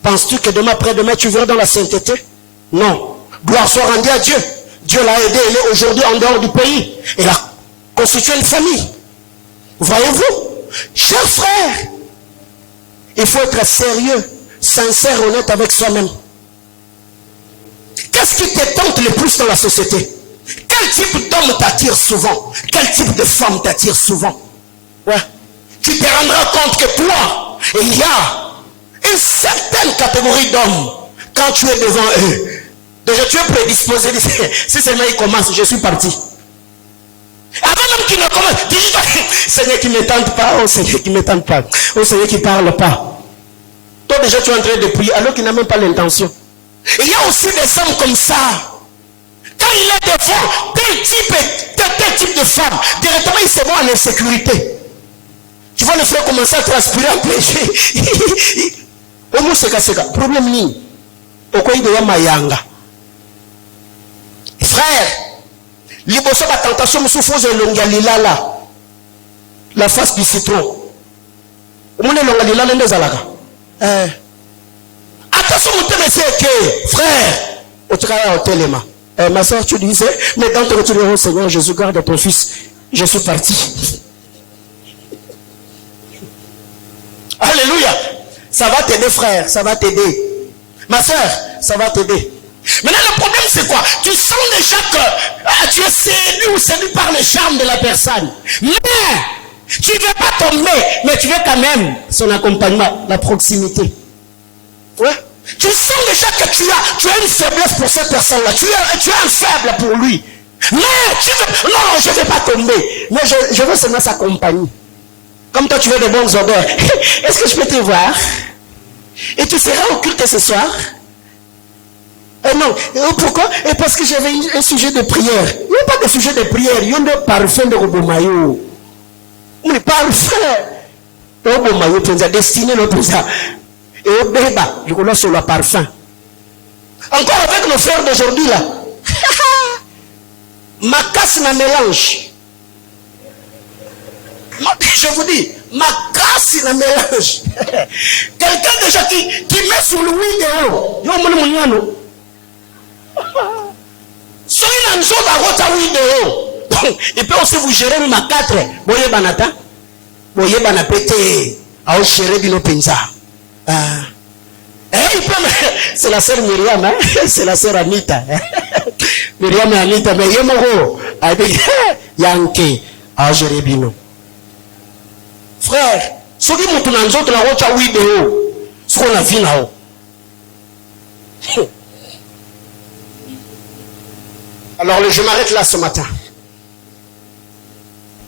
penses-tu que demain après-demain tu verras dans la sainteté? Non. Gloire soit rendue à Dieu. Dieu l'a aidé, il est aujourd'hui en dehors du pays. Il a constitué une famille. Voyez-vous, chers frères, il faut être sérieux, sincère, honnête avec soi-même. Qu'est-ce qui te tente le plus dans la société? Quel type d'homme t'attire souvent? Quel type de femme t'attire souvent? Ouais. Tu te rendras compte que toi, il y a une certaine catégorie d'hommes, quand tu es devant eux, déjà tu es prédisposé, si seulement il commence, je suis parti. Avant même qu'il ne commence, dis Seigneur qui ne me tente pas, oh Seigneur qui ne me tente pas, oh Seigneur qui ne parle pas. Toi déjà tu es en train de prier alors qu'il n'a même pas l'intention. Il y a aussi des hommes comme ça. Quand il est devant tel type de femme, directement il se voit en insécurité. Tu vois le frère commencer à transpirer, à pêcher. Omo seka problème ni okoyi de mayanga. Frère, liboso ba tentation musufu zo longa lilala. La face du citron. Omone longa lilala ndezalaka. Attention muteme que frère, otukaya hotelema. Ma soeur tu disais, mais dans ton retour au Seigneur Jésus garde ton fils. Je suis parti. Alléluia. Ça va t'aider, frère, ça va t'aider. Ma soeur, ça va t'aider. Maintenant, le problème, c'est quoi? Tu sens déjà que tu es séduit ou séduit par le charme de la personne. Mais, tu ne veux pas tomber, mais tu veux quand même son accompagnement, la proximité. Ouais. Tu sens déjà que tu as une faiblesse pour cette personne-là. Tu es un faible pour lui. Mais tu veux, non, je ne vais pas tomber. Mais je veux seulement sa compagnie. Comme toi, tu veux de bonnes odeurs. Est-ce que je peux te voir? Et tu seras au culte ce soir? Non. Pourquoi? Et parce que j'avais un sujet de prière. Il n'y a pas de sujet de prière. Il y a un parfum de Robomayo. Mais parfum. Robomayo, tu as destiné notre ça. Et au débat, je connais sur le parfum. Encore avec nos frères d'aujourd'hui là. Ma casse na mélange. Je vous dis, ma casse na mélange. Quelqu'un déjà qui met sur le vidéo. Yo mon mouniano. Soyez dans une zone à rota vidéo. Il peut aussi vous gérer ma 4. Boye banata. Boye banapete. A gérer dino penza. C'est la sœur Myriam, hein? C'est la sœur Anita. Myriam et Anita, mais Yemoro a dit Yankee a géré bino. Frère, ce qui m'a tourné en zone de la route à vidéo, ce qu'on a vu là-haut. Alors, je m'arrête là ce matin.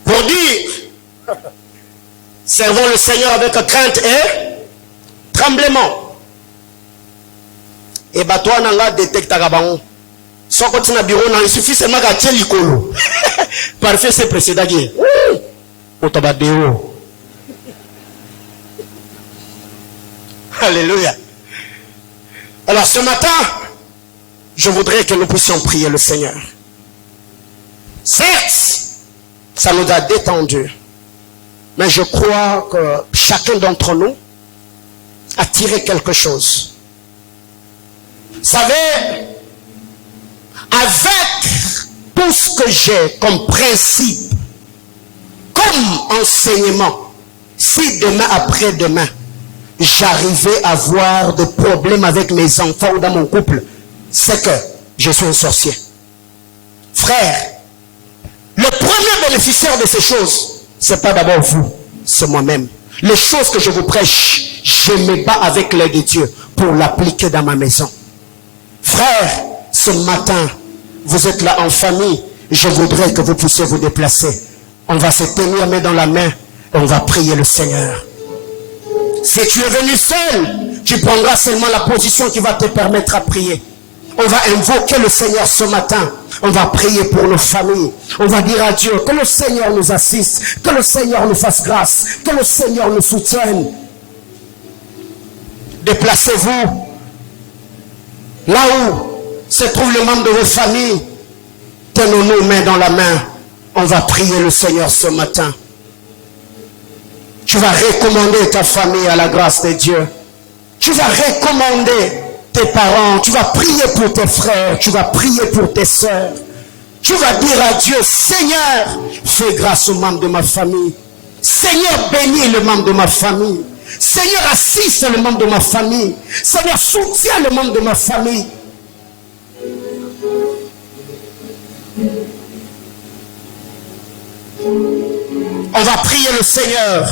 Pour dire, servons le Seigneur avec crainte et tremblement. Et bah toi, on a détecté à Gabon. Sans continuer à bureau, il suffit seulement qu'à tirer l'icolo. Parfait, c'est précédent. Otabadeo. Alléluia. Alors ce matin, je voudrais que nous puissions prier le Seigneur. Certes, ça nous a détendu. Mais je crois que chacun d'entre nous a tiré quelque chose. Vous savez, avec tout ce que j'ai comme principe, comme enseignement, si demain après-demain, j'arrivais à avoir des problèmes avec mes enfants ou dans mon couple, c'est que je suis un sorcier. Frère, le premier bénéficiaire de ces choses, c'est pas d'abord vous, c'est moi-même. Les choses que je vous prêche, je me bats avec l'aide de Dieu pour l'appliquer dans ma maison. Frère, ce matin, vous êtes là en famille, je voudrais que vous puissiez vous déplacer. On va se tenir main dans la main et on va prier le Seigneur. Si tu es venu seul, tu prendras seulement la position qui va te permettre à prier. On va invoquer le Seigneur ce matin. On va prier pour nos familles. On va dire à Dieu que le Seigneur nous assiste, que le Seigneur nous fasse grâce, que le Seigneur nous soutienne. Déplacez-vous là où se trouve le membre de vos familles. Tenons-nous main dans la main. On va prier le Seigneur ce matin. Tu vas recommander ta famille à la grâce de Dieu. Tu vas recommander tes parents. Tu vas prier pour tes frères. Tu vas prier pour tes sœurs. Tu vas dire à Dieu, Seigneur, fais grâce aux membres de ma famille. Seigneur, bénis le membre de ma famille. Seigneur, assiste le membre de ma famille. Seigneur, soutiens le membre de ma famille. On va prier le Seigneur.